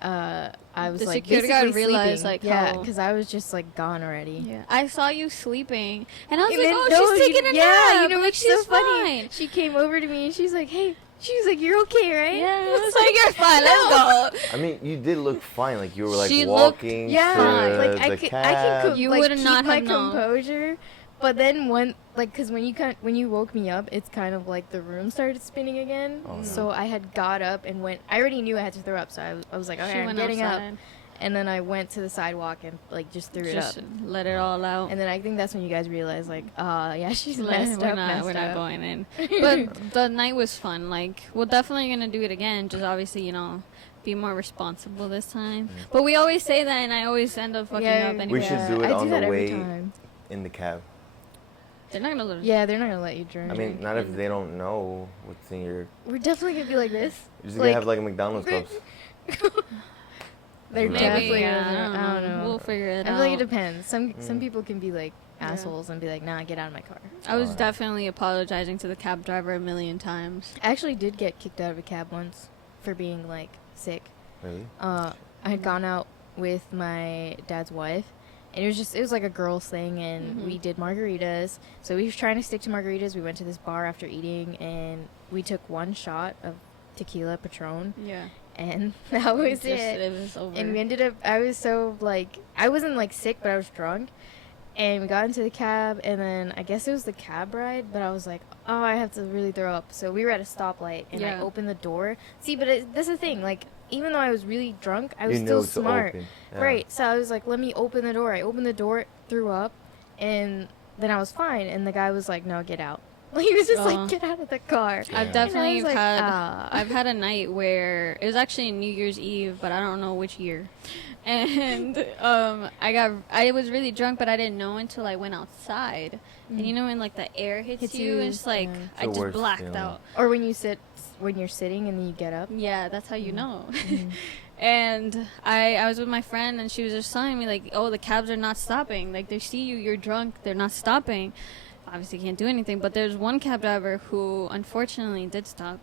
I was The like security guard basically realized, sleeping. like, yeah, how- because I was just like gone already. Yeah, I saw you sleeping, and I was And like, then- "Oh, no, she's taking a yeah, nap." you know like what's she's so funny? fine. She came over to me and she's like, "Hey," she was like, "You're okay, right?" Yeah, I was like, "You're fine. Let's go." I mean, you did look fine. Like you were like She looked- walking Yeah, to like the I can cab. You like, would keep not my have known. composure. But then because when you woke me up, it's kind of like the room started spinning again. Oh, no. So I had got up and went. I already knew I had to throw up, so I was like, She okay, I'm went getting outside. up. And then I went to the sidewalk and like just threw it Just up. let it all out. And then I think that's when you guys realized like, yeah, she's Like, messed up. we're not going in. But the night was fun. Like, we're definitely gonna do it again. Just obviously, be more responsible this time. But we always say that, and I always end up fucking up anyway. We should do it I on that the every way time. in the cab. They're not gonna let us. Yeah, they're not gonna let you drink. I mean, not if they don't know what's in your. We're definitely gonna be like this. You're just gonna have like a McDonald's cups. They're Maybe, definitely. yeah, I don't know. We'll figure it I out. feel like it depends. Some Mm. people can be like assholes and be like, "Nah, get out of my car." I was Alright. definitely apologizing to the cab driver a million times. I actually did get kicked out of a cab once for being like sick. Really? I had gone out with my dad's wife, and it was like a girls thing, and Mhm. we did margaritas. So we were trying to stick to margaritas. We went to this bar after eating, and we took one shot of tequila Patron, Yeah. and that was it. It was over. And we ended up, I was so like, I wasn't like sick, but I was drunk. And we got into the cab, and then I guess it was the cab ride, but I was like, oh, I have to really throw up. So we were at a stoplight, and I Yeah. opened the door. See, but that's the thing. Like, even though I was really drunk, I was You still know to smart. open. Yeah. Right. So I was like, let me open the door. I opened the door, threw up, and then I was fine. And the guy was like, no, get out. He was just Oh. like, get out of the car. Yeah. I've And And I definitely was like, had ah. I've had a night where it was actually New Year's Eve, but I don't know which year. And I was really drunk, but I didn't know until I went outside. And you know when like the air hits you, it's just like yeah. It's I the just worst blacked feeling. out. Or when you're sitting and then you get up. Yeah, that's how you Mm. know. Mhm. And I was with my friend, and she was just telling me like, oh, the cabs are not stopping. Like they see you're drunk, they're not stopping. Obviously can't do anything, but there's one cab driver who unfortunately did stop.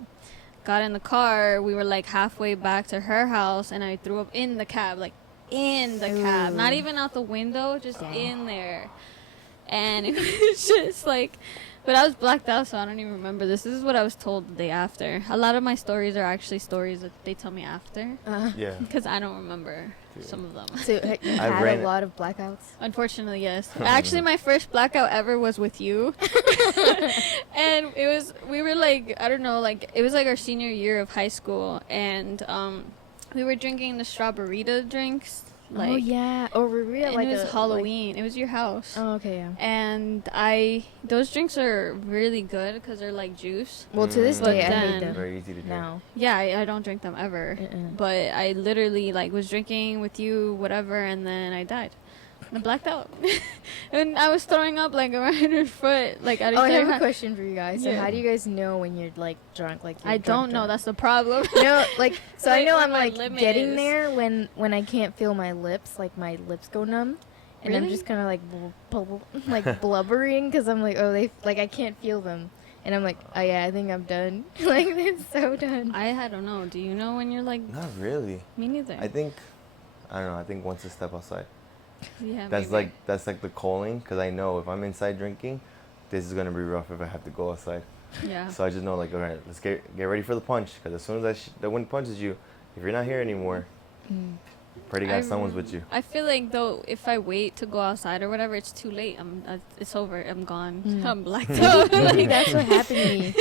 Got in the car, we were like halfway back to her house, and I threw up in the cab, like in the cab, not Ooh. even out the window, just Dang. in there. And it was just like, but I was blacked out, so I don't even remember this. This is what I was told the day after. A lot of my stories are actually stories that they tell me after, Yeah. because I don't remember Dude. some of them. So you I had ran- a lot of blackouts. Unfortunately, yes. Actually, my first blackout ever was with you. And we were like, I don't know, like, it was like our senior year of high school. And we were drinking the strawberry drinks. Like, oh yeah. Or were we at and like it was a Halloween. It was your house. oh okay, yeah. And those drinks are really good because they're like juice. Well, to this Mm. day, I But hate then- them Very easy to drink. now. Yeah, I don't drink them ever. But I literally like was drinking with you, whatever, and then I died. I blacked out, and I was throwing up like around her foot. Like I Oh, I have a had- question for you guys. So Yeah. how do you guys know when you're like drunk? Like you're I drunk, don't know. drunk? That's the problem. No, like so I Like, know where I'm my like limit getting is. there when I can't feel my lips, like my lips go numb, And I'm Really? just kind of like blubbering because I'm like, oh, I can't feel them. And I'm like, oh yeah, I think I'm done. Like, it's so done. I don't know. Do you know when you're like? Not really. Me neither. I think, I don't know. I think once I step outside, Yeah, that's maybe. like the calling. Because I know if I'm inside drinking, this is gonna be rough if I have to go outside. Yeah. So I just know, like, all right, let's get ready for the punch. Because as soon as the wind punches you, if you're not here anymore, Mm. pretty I God, someone's with you. I feel like though, if I wait to go outside or whatever, it's too late. It's over. I'm gone. Mm. I'm blacked out. Maybe that's what happened to me.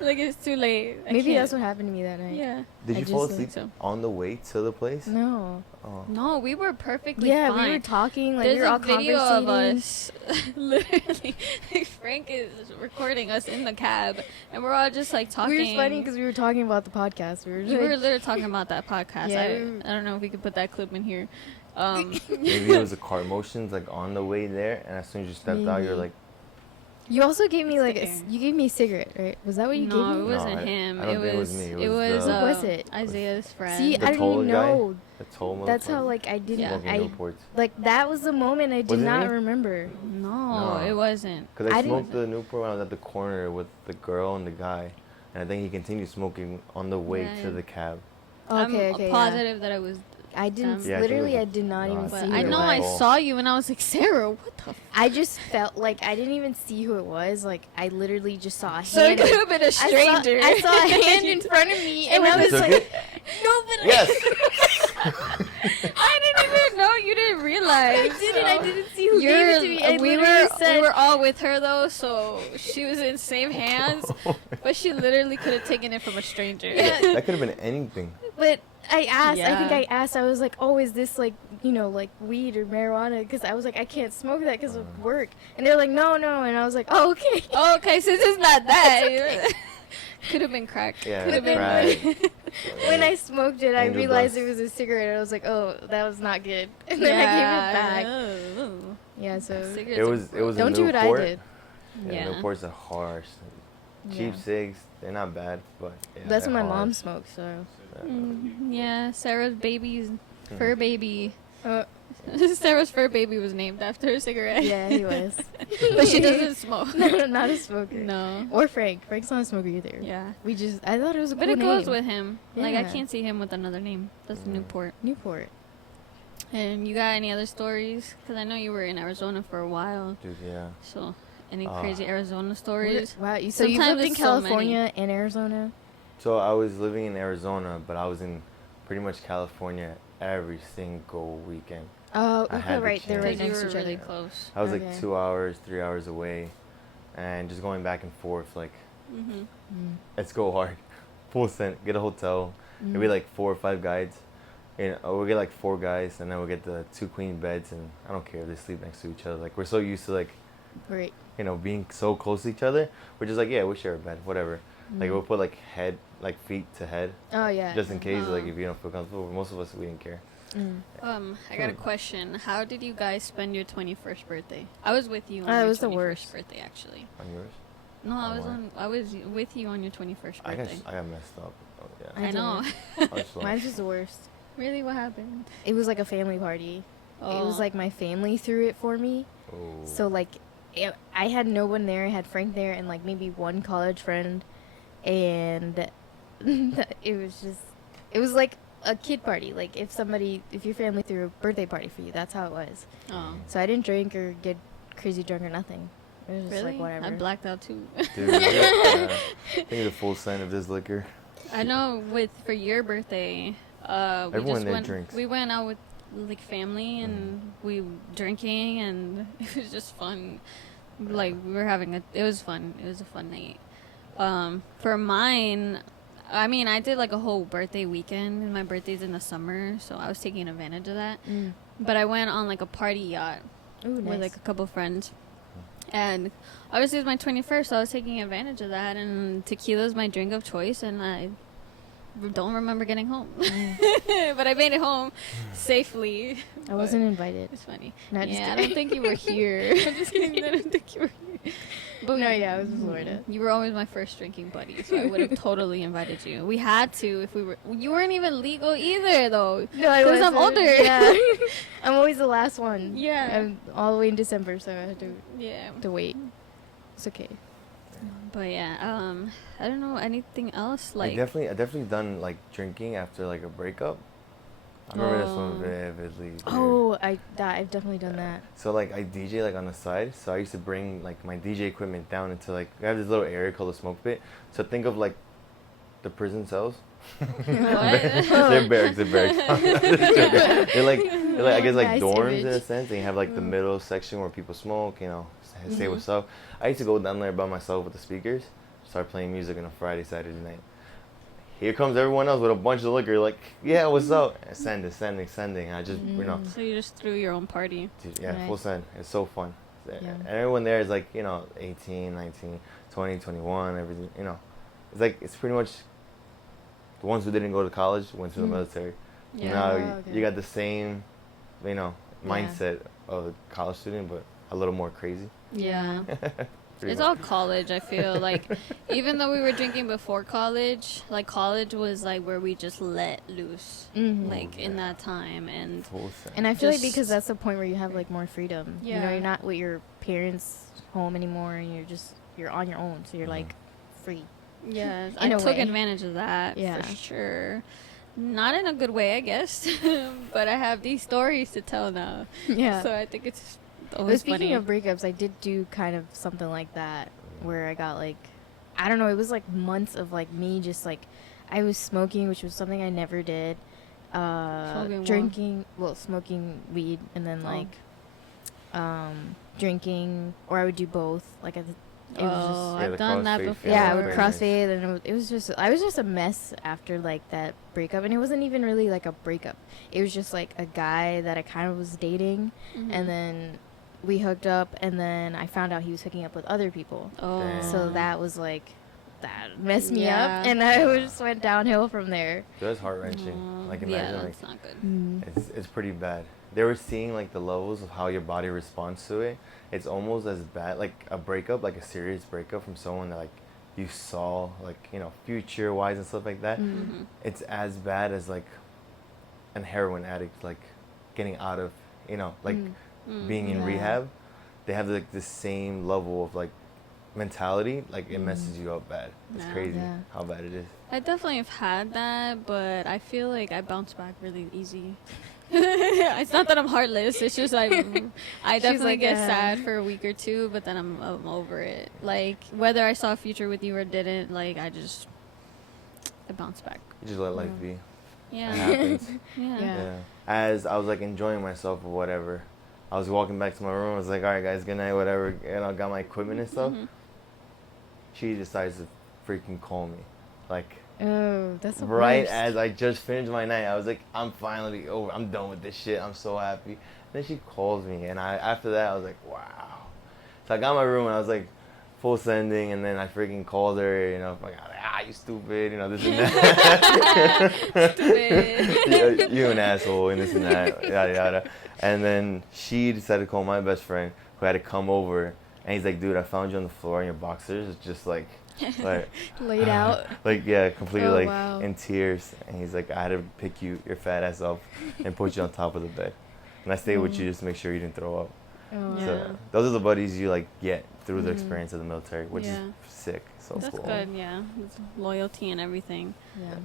Like it's too late. I Maybe can't- that's what happened to me that night. Yeah. Did I you just fall think asleep so. on the way to the place? No. Oh. No, we were perfectly Yeah, fine. we were talking. Like, There's we were all a video of conversating. us, literally. Like, Frank is recording us in the cab, and we're all just like talking. We were funny because we were talking about the podcast. We were we just were like, literally talking about that podcast. Yeah, I we were- don't know if we could put that clip in here. Maybe it was the car motions, like, on the way there. And as soon as you stepped out, you're Maybe. like, you also gave me It's like the air. you gave me a cigarette, right? Was that what you no, gave it me? was- wasn't No, him. I don't It think it was. was me. It It was. was Who was it? Isaiah's friend. See, The I didn't tall even guy? know. the toll That's how motherfucker like I didn't. smoking I Newports. like that was the moment I did Was it not me? remember. No, No. it wasn't. Because I I didn't- smoked the Newport when I was at the corner with the girl and the guy. And I think he continued smoking on the way Yeah, to yeah. the cab. Okay, I'm okay. Yeah. positive that I was. I didn't. Yeah, I think it literally, was- I did not no, even I see. But think who I it it know was I was. Paul. saw you, and I was like, Sarah, what the? I just felt like I didn't even see who it was. Like I literally just saw a So it hand. could have been a stranger. I saw a hand in front of me, and I You was took like, it? No, but Yes! I didn't even know. You didn't realize. I didn't see who gave it to me. I we literally were said, we were all with her though, so she was in same hands, but she literally could have taken it from a stranger. Yeah. That could have been anything. But I asked. I think Yeah. I asked. I was like, "Oh, is this like like weed or marijuana?" Because I was like, "I can't smoke that because of work." And they're like, "No, no." And I was like, "Oh, okay." Oh, okay, since it's not that, could have been crack. Yeah, Could have been. crack. When I smoked it, I Angel realized dust. it was a cigarette. And I was like, "Oh, that was not good." And then I gave it back. Oh. Yeah. So Cigarettes It are was gross. a don't do what I Newport. did. Yeah, Yeah. Newports are harsh. Cheap Yeah. cigs, they're not bad, but yeah, That's what they're my mom harsh. smoked. So. Yeah, Sarah's baby's fur baby. Uh, Sarah's fur baby was named after a cigarette. yeah, he was. But she doesn't smoke. No, not a smoker. No. Or Frank. Frank's not a smoker either. Yeah. I thought it was a But cool it goes name. with him. Like, I Yeah. can't see him with another name. That's Newport. Newport. And you got any other stories? Because I know you were in Arizona for a while. Dude, yeah. So, any Ah. crazy Arizona stories? Wow, so you Sometimes lived in it's so many. California and Arizona? So I was living in Arizona, but I was in pretty much California every single weekend. Oh, I okay, had the right. They're right Because you next to were each other. really close. I was Okay. like 2 hours, 3 hours away, and just going back and forth. Like, Mm-hmm. Mm. let's go hard, full send, get a hotel. Maybe like 4 or 5 guides. And we'll get like 4 guys, and then we'll get the 2 queen beds, and I don't care if they sleep next to each other. Like, we're so used to like, Right. being so close to each other. We're just like, yeah, we share a bed, whatever. Like, we'll put like feet to head, Oh, yeah. just in case, like, Uh-huh. if you don't feel comfortable. But most of us, we didn't care. Mm. I got a question. How did you guys spend your 21st birthday? I was with you on Oh, it your was the 21st worst. birthday, actually. On yours? No, Oh, I was with you on your 21st I birthday. got messed up. Oh, yeah. I I know. I was slow. Mine's was the worst. Really, what happened? It was like a family party. It was Oh. like my family threw it for me. Oh. So, like, I had no one there. I had Frank there and, like, maybe one college friend. And it was like a kid party. Like, if your family threw a birthday party for you, that's how it was. Oh. So I didn't drink or get crazy drunk or nothing. It was just Really? like whatever. I blacked out too. Dude, yeah. I think the full sign of this liquor. I know for your birthday, we Everyone just there went. drinks. We went out with like family and we drinking and it was just fun. Like we were it was fun. It was a fun night. For mine, I mean, I did like a whole birthday weekend, and my birthday's in the summer, so I was taking advantage of that. Mm. But I went on like a party yacht Ooh, nice. with like a couple friends. And obviously it's my 21st, so I was taking advantage of that. And tequila's my drink of choice, and I don't remember getting home. But I made it home safely. I wasn't invited. It's funny. No, just Yeah, I kidding. don't think you were here. I'm just kidding. I don't think you were here. But No, yeah, I was in Florida. You were always my first drinking buddy, so I would have totally invited you. We had to if we were. You weren't even legal either, though. No, I 'Cause wasn't. I'm older. Yeah. I'm always the last one. Yeah. I'm all the way in December, so I had Yeah. to wait. It's okay. But yeah, I don't know anything else like. I definitely done like drinking after like a breakup. I remember this one Oh. vividly. dude. Oh, I've definitely done that. So like I DJ like on the side, so I used to bring like my DJ equipment down into like we have this little area called the smoke pit. So think of like the prison cells. They're barracks. They're like I guess like Nice dorms in a image. sense. And you have like the middle section where people smoke, you know, say what's up. I used to go down there by myself with the speakers, start playing music on a Friday, Saturday night. Here comes everyone else with a bunch of liquor, like, yeah, what's up? And sending. I just, you know, So you just threw your own party. dude, yeah, Nice. full send. It's so fun. Yeah. And everyone there is like, you know, 18, 19, 20, 21, everything, you know. It's like, it's pretty much the ones who didn't go to college went to the military. Yeah. Now okay. you got the same, you know, Yeah. mindset of a college student, but a little more crazy. Yeah. Pretty It's much. all college, I feel like. Even though we were drinking before college, like college was like where we just let loose, Mhm. like in that time. And Full send. And I feel like Just- because that's the point where you have like more freedom. You know, Yeah. you're not with your parents' home anymore, and you're on your own, so you're like free. yeah, In I a took way. advantage of that Yeah. for sure. Not in a good way, I guess, but I have these stories to tell now. Yeah. So I think it's But always speaking funny. of breakups, I did do kind of something like that where I got like, I don't know, it was like months of like me just like, I was smoking, which was something I never did. Smoking what? Drinking, well, smoking weed, and then Oh. like, drinking, or I would do both. Like it was Oh, Yeah, I've the done that CrossFit before. just, yeah, I would Very crossfade, and it was just, I was just a mess after like that breakup, and it wasn't even really like a breakup. It was just like a guy that I kind of was dating, Mhm. and then we hooked up, and then I found out he was hooking up with other people. Oh. Damn. So that was like, that messed me Yeah. up, and I just went downhill from there. That's heart wrenching. Like yeah, imagine like that's not good. it's pretty bad. They were seeing like the levels of how your body responds to it. It's almost as bad like a breakup, like a serious breakup from someone that like you saw like, you know, future wise and stuff like that. Mhm. It's as bad as like an heroin addict like getting out of, you know, like being in Yeah. rehab. They have like the same level of like mentality, like it messes you up bad. It's Yeah. crazy Yeah. how bad it is. I definitely have had that, but I feel like I bounce back really easy. It's not that I'm heartless. It's just I definitely like, get yeah. sad for a week or two, but then I'm over it. Like whether I saw a future with you or didn't, like I bounce back. You just let life be. It Yeah. happens. Yeah. Yeah. Yeah. As I was like enjoying myself or whatever, I was walking back to my room. I was like, all right, guys, good night, whatever. And I got my equipment and stuff. Mhm. She decides to freaking call me. Like, Oh, that's the right worst. as I just finished my night, I was like, I'm finally over. I'm done with this shit. I'm so happy. Then she calls me. And after that, I was like, wow. So I got my room and I was like, full sending. And then I freaking called her, you know, like, you stupid, you know, this and that. Stupid. You an asshole and this and that, yada yada. And then she decided to call my best friend who had to come over. And he's like, dude, I found you on the floor in your boxers. It's just like Laid out. like yeah, completely Oh, like wow. in tears. And he's like, I had to pick your fat ass up and put you on top of the bed. And I stayed with you just to make sure you didn't throw up. Oh, Yeah. So those are the buddies you like get through the experience of the military, which Yeah. is sick. So That's cool. good, yeah. It's loyalty and everything.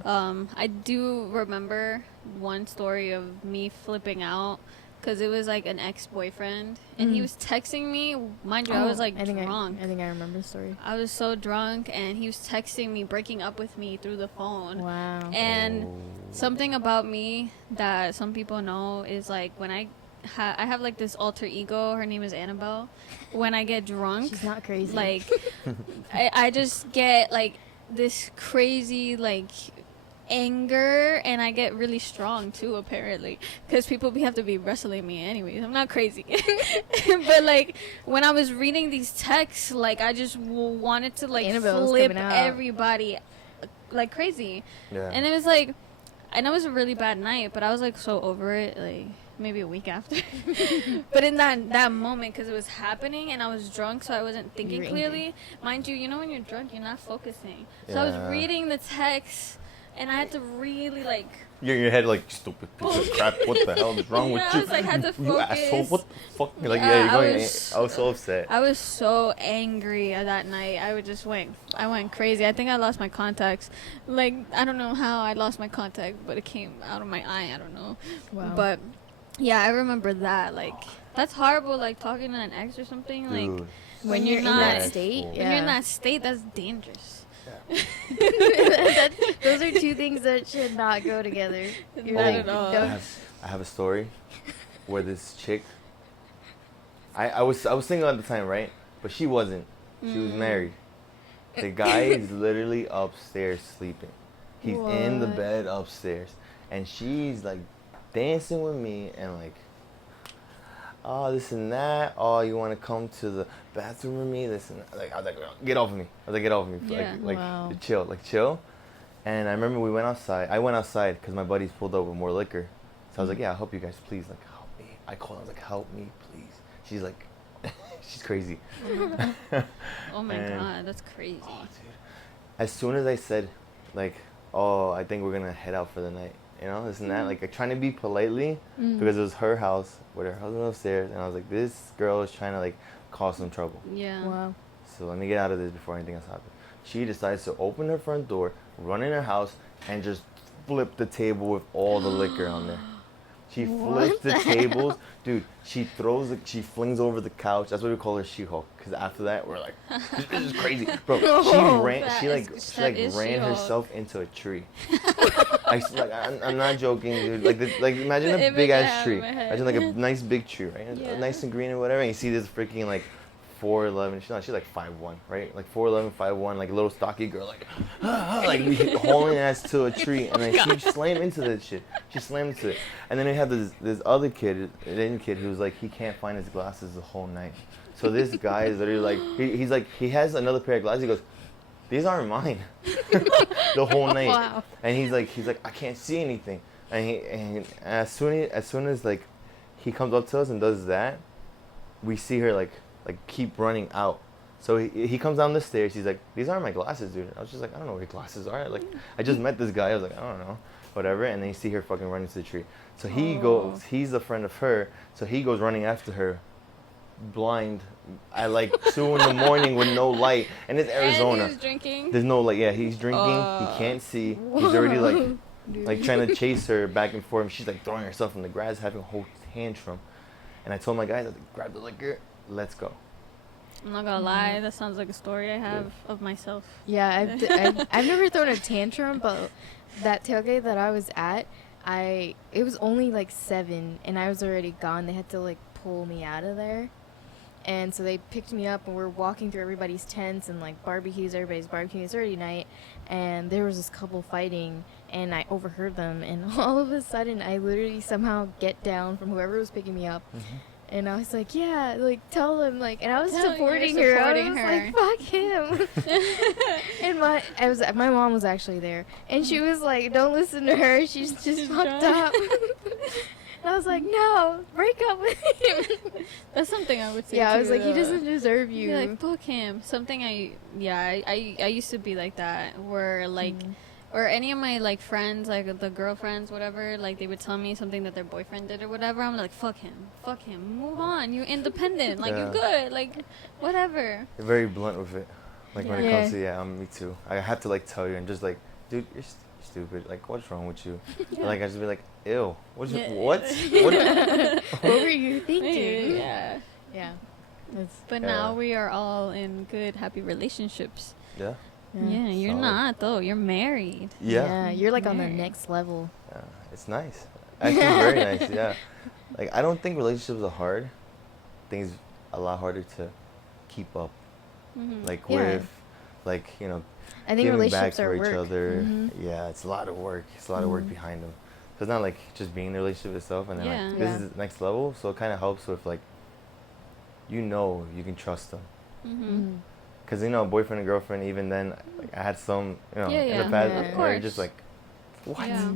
Yeah. I do remember one story of me flipping out because it was like an ex-boyfriend, and he Mhm. was texting me. Mind you, I was like I think drunk. I think I remember the story. I was so drunk, and he was texting me, breaking up with me through the phone. Wow. And Oh. something about me that some people know is like when I have like this alter ego. Her name is Annabelle. When I get drunk, She's not crazy. like I just get like this crazy like anger, and I get really strong too, apparently, because people have to be wrestling me anyways. I'm not crazy. But like when I was reading these texts, like I just wanted to like Annabelle was flip coming out. everybody like crazy. Yeah. And it was like, I know it was a really bad night, but I was like so over it, like maybe a week after. But in that moment, because it was happening and I was drunk, so I wasn't thinking were clearly. angry. Mind you know when you're drunk, you're not focusing. So I was Yeah. reading the text, and I had to really like. You're in your head like, stupid piece of crap. What the hell is wrong with Yeah, you? I was like, had to You asshole. focus. What the fuck? Like, Yeah, yeah, you're I going. was I was so upset. I was so angry that night. I went crazy. I think I lost my contacts. Like, I don't know how I lost my contact, but it came out of my eye. I don't know. Wow. But yeah, I remember that. Like, that's horrible. Like talking to an ex or something. Like, Dude. when you're in not- that state, when when you're in that state, that's dangerous. Those are two things that should not go together. You're Not like, at all. don't- I have a story where this chick. I was single at the time, right? But she wasn't. She was married. The guy is literally upstairs sleeping. He's in the What? bed upstairs, and she's like dancing with me and like, oh, this and that. Oh, you want to come to the bathroom with me? This and that. Like, I was like, get off of me. I was like, get off of me. Yeah. Like, Wow. chill. And I remember we went outside. I went outside because my buddies pulled up with more liquor. So I was like, yeah, I'll help you guys, please. Like, help me. I called. I was like, help me, please. She's like, she's crazy. Oh my And- god, that's crazy. Oh, dude. As soon as I said, like, oh, I think we're gonna head out for the night, you know, this and that, like, trying to be politely because it was her house with her husband upstairs, and I was like, this girl is trying to like cause some trouble. Yeah. Wow. So let me get out of this before anything else happens. She decides to open her front door, run in her house, and just flip the table with all the liquor on there. She flips the tables, dude. She flings over the couch. That's why we call her She-Hulk. Cause after that, we're like, this is crazy, bro. She That is ran She-Hulk. herself into a tree. I'm not joking, dude. Like imagine The a image big I ass have tree. in my head. Imagine like a nice big tree, right? Yeah. Nice and green or whatever. And you see this freaking like 4'11". She's like 5'1", right? Like 4'11", 5'1", like a little stocky girl, like hauling ass to a tree, and then she slammed into that shit. She slammed into it, and then we have this other kid, an Indian kid, who's like he can't find his glasses the whole night. So this guy is literally like he's like he has another pair of glasses. He goes, these aren't mine, the whole night. Wow. And he's like I can't see anything. And as soon as like he comes up to us and does that, we see her like keep running out. So he comes down the stairs. He's like, these aren't my glasses, dude. I was just like, I don't know where your glasses are. Like, I just met this guy. I was like, I don't know, whatever. And then you see her fucking running to the tree. So he goes. He's a friend of her. So he goes running after her, blind, at like 2 in the morning with no light. And it's Arizona. And he was drinking. There's no light. Yeah, he's drinking. He can't see. He's already like trying to chase her back and forth. She's like throwing herself in the grass, having a whole tantrum. And I told my guys, I was like, grab the liquor, let's go. I'm not gonna lie, that sounds like a story I have of myself. Yeah, I've never thrown a tantrum, but that tailgate that I was at, it was only like 7, and I was already gone. They had to like pull me out of there, and so they picked me up, and we're walking through everybody's tents and like barbecues. Everybody's barbecuing. It's already night, and there was this couple fighting, and I overheard them, and all of a sudden, I literally somehow get down from whoever was picking me up. And I was like, yeah, like, tell them, like, and I was supporting her. I was like, fuck him. And my mom was actually there. And she was like, don't listen to her. She's just fucked up. And I was like, no, break up with him. That's something I would say. Yeah, I too, was like, he though. doesn't deserve you. Yeah, like, fuck him. Something I used to be like that, where like, or any of my like friends, like the girlfriends, whatever, like they would tell me something that their boyfriend did or whatever. I'm like, fuck him, move on. You're independent, like you're good, like whatever. You're very blunt with it. Like when it Yeah. comes to me too. I have to like tell you and just like, dude, you're stupid. Like, what's wrong with you? Like I just be like, ew. What? What? What were you thinking? Yeah. Yeah. But Yeah. now we are all in good, happy relationships. Yeah. Yeah, you're Solid. not though. You're married. Yeah. You're like on the Married. next level. Yeah, it's nice. Actually, very nice. Yeah. Like I don't think relationships are hard. I think it's a lot harder to keep up. Mm-hmm. Like Yeah. with, like I think giving back relationships for are each work. other. Mhm. Yeah, it's a lot of work. It's a lot of work Mhm. behind them. So it's not like just being in the relationship itself, and then Yeah. like Yeah. this is the next level. So it kind of helps with like, you can trust them. Mm-hmm. Mhm. because boyfriend and girlfriend. Even then, like, I had some, Yeah, in yeah, the past, of where course. you're just like, what? Yeah.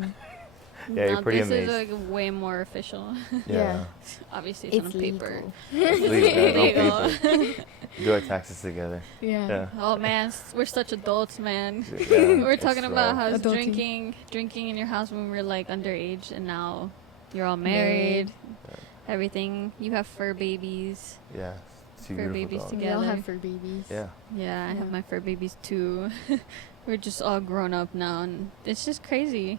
Yeah, you're Now pretty this amazed. is like way more official. Yeah. Obviously, it's, on paper. legal. It's legal, yeah, on Legal. paper. Do our taxes together. Yeah. Yeah. Oh man, we're such adults, man. Yeah, We're it's talking about rough. how Adulting. drinking in your house when we were like underage, and now you're all married. Yeah. Everything. You have fur babies. Yeah. Two Fur beautiful babies dogs. We all together. have fur babies. Yeah. Yeah, I have Yeah. my fur babies too. We're just all grown up now, and it's just crazy.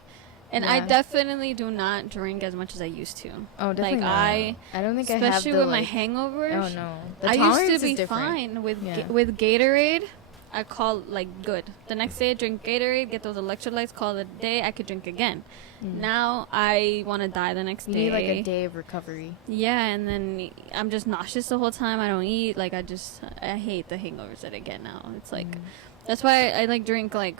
And I Yeah. definitely do not drink as much as I used to. Oh, definitely. Like not. I don't think I have especially the, with my like- hangovers. Oh no. The I tolerance used to be is different. fine with Yeah. with Gatorade. I call like good. The next day I drink Gatorade, get those electrolytes, call it a day. I could drink again. Mm. Now I want to die the next You day. need like a day of recovery. Yeah, and then I'm just nauseous the whole time. I don't eat. Like I hate the hangovers that I get now. It's like that's why I like drink like.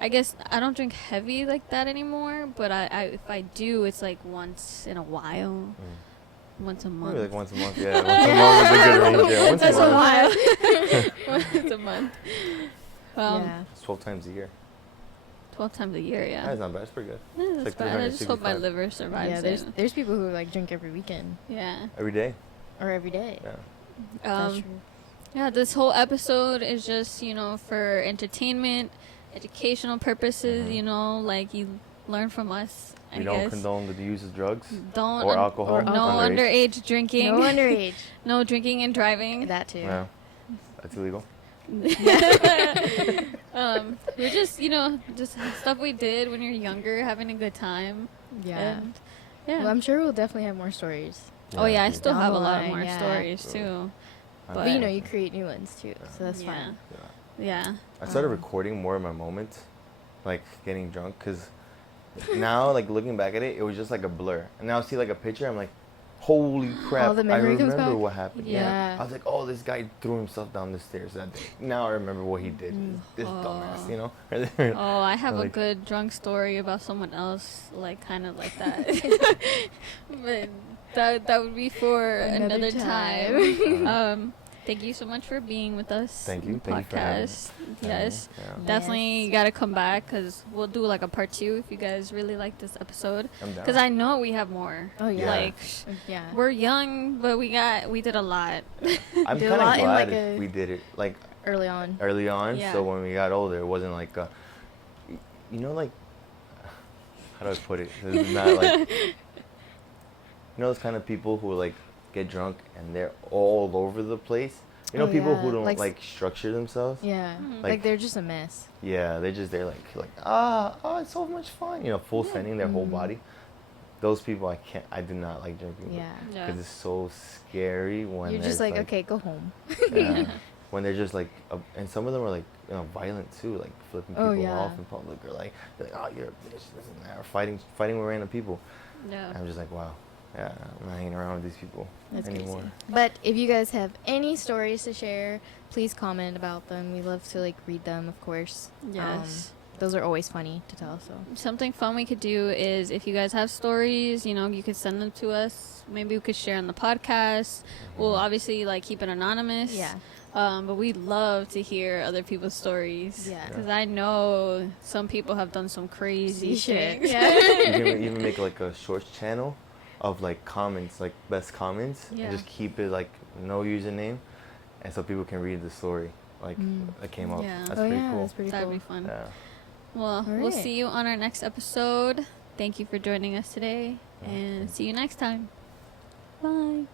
I guess I don't drink heavy like that anymore, but I if I do, it's like once in a while, once a month. Maybe like once a month. Yeah, once a month is a good range. Yeah, once That's a a month. while. Once a month. Yeah. It's 12 times a year. 12 times a year, yeah. That's not bad. It's pretty good. Yeah, that's like bad. I just hope my 365. liver survives Yeah. it. There's people who like drink every weekend Yeah. Every day. or every day. Yeah. That's Um, true. yeah, this whole episode is just, for entertainment, educational purposes, Mhm. like you learn from us, I We guess. don't condone the use of drugs Don't or alcohol. or no underage. underage drinking. No underage. No drinking and driving. That too. Yeah, that's illegal. We're just, just stuff we did when you're younger, having a good time. Yeah. And, yeah. Well, I'm sure we'll definitely have more stories. Oh yeah, I dude. still Down have a the lot line, more yeah. stories So, too. I'm But- But you thankful. create new ones too, so that's Yeah. fine. Yeah. Yeah. I started Um, recording more of my moments, like getting drunk, because now, like looking back at it, it was just like a blur. And now I see like a picture, I'm like, holy crap! the I memory comes remember back? what happened. Yeah. I was like, oh, this guy threw himself down the stairs that day. Now I remember what he did. This Oh. dumbass, you know. Oh, I have a Like- good drunk story about someone else, like kind of like that. But that would be for Another another time. time. Thank you so much for being with us. Thank you. on the Thank you for having me. podcast. Yes. Yeah. Definitely Yes. got to come back because we'll do like a part 2 if you guys really like this episode. I'm down. Because I know we have more. Oh yeah. Like, Yeah. we're young, but we did a lot. I'm did a kind of lot in, glad like, a- we did it like Early on. early on. Yeah. So when we got older, it wasn't like, like, how do I put it? It's not like, those kind of people who like get drunk and they're all over the place. Oh, People yeah. who don't Like like structure themselves. Yeah. Mhm. Like Like- they're just a mess. Yeah, they're like it's so much fun. Full Yeah. sending their whole Mhm. body. Those people I do not like drinking. Yeah. Yeah. Because it's so scary when You're just there's, like, okay, go home. Yeah. When they're just like, and some of them are like, violent too, like flipping Oh, people yeah. off in public, or like, they're like, oh, you're a bitch, this and that, or fighting with random people. Yeah. I'm just like, wow, yeah, I'm not hanging around with these people That's anymore. crazy. But if you guys have any stories to share, please comment about them. We love to read them, of course. Yes. Those are always funny to tell. So Something fun we could do is if you guys have stories, you could send them to us. Maybe we could share on the podcast. We'll obviously keep it anonymous. yeah, But we love to hear other people's stories. Yeah. Because I know some people have done some crazy shit. things. Yeah. You can even make like a shorts channel of comments, best comments, Yeah. and just keep it no username, and so people can read the story that came up. Yeah. That's oh pretty yeah, cool. that's pretty That'd cool. be fun. Yeah. Well, we'll Alright. see you on our next episode. Thank you for joining us today. And see you next time. Bye.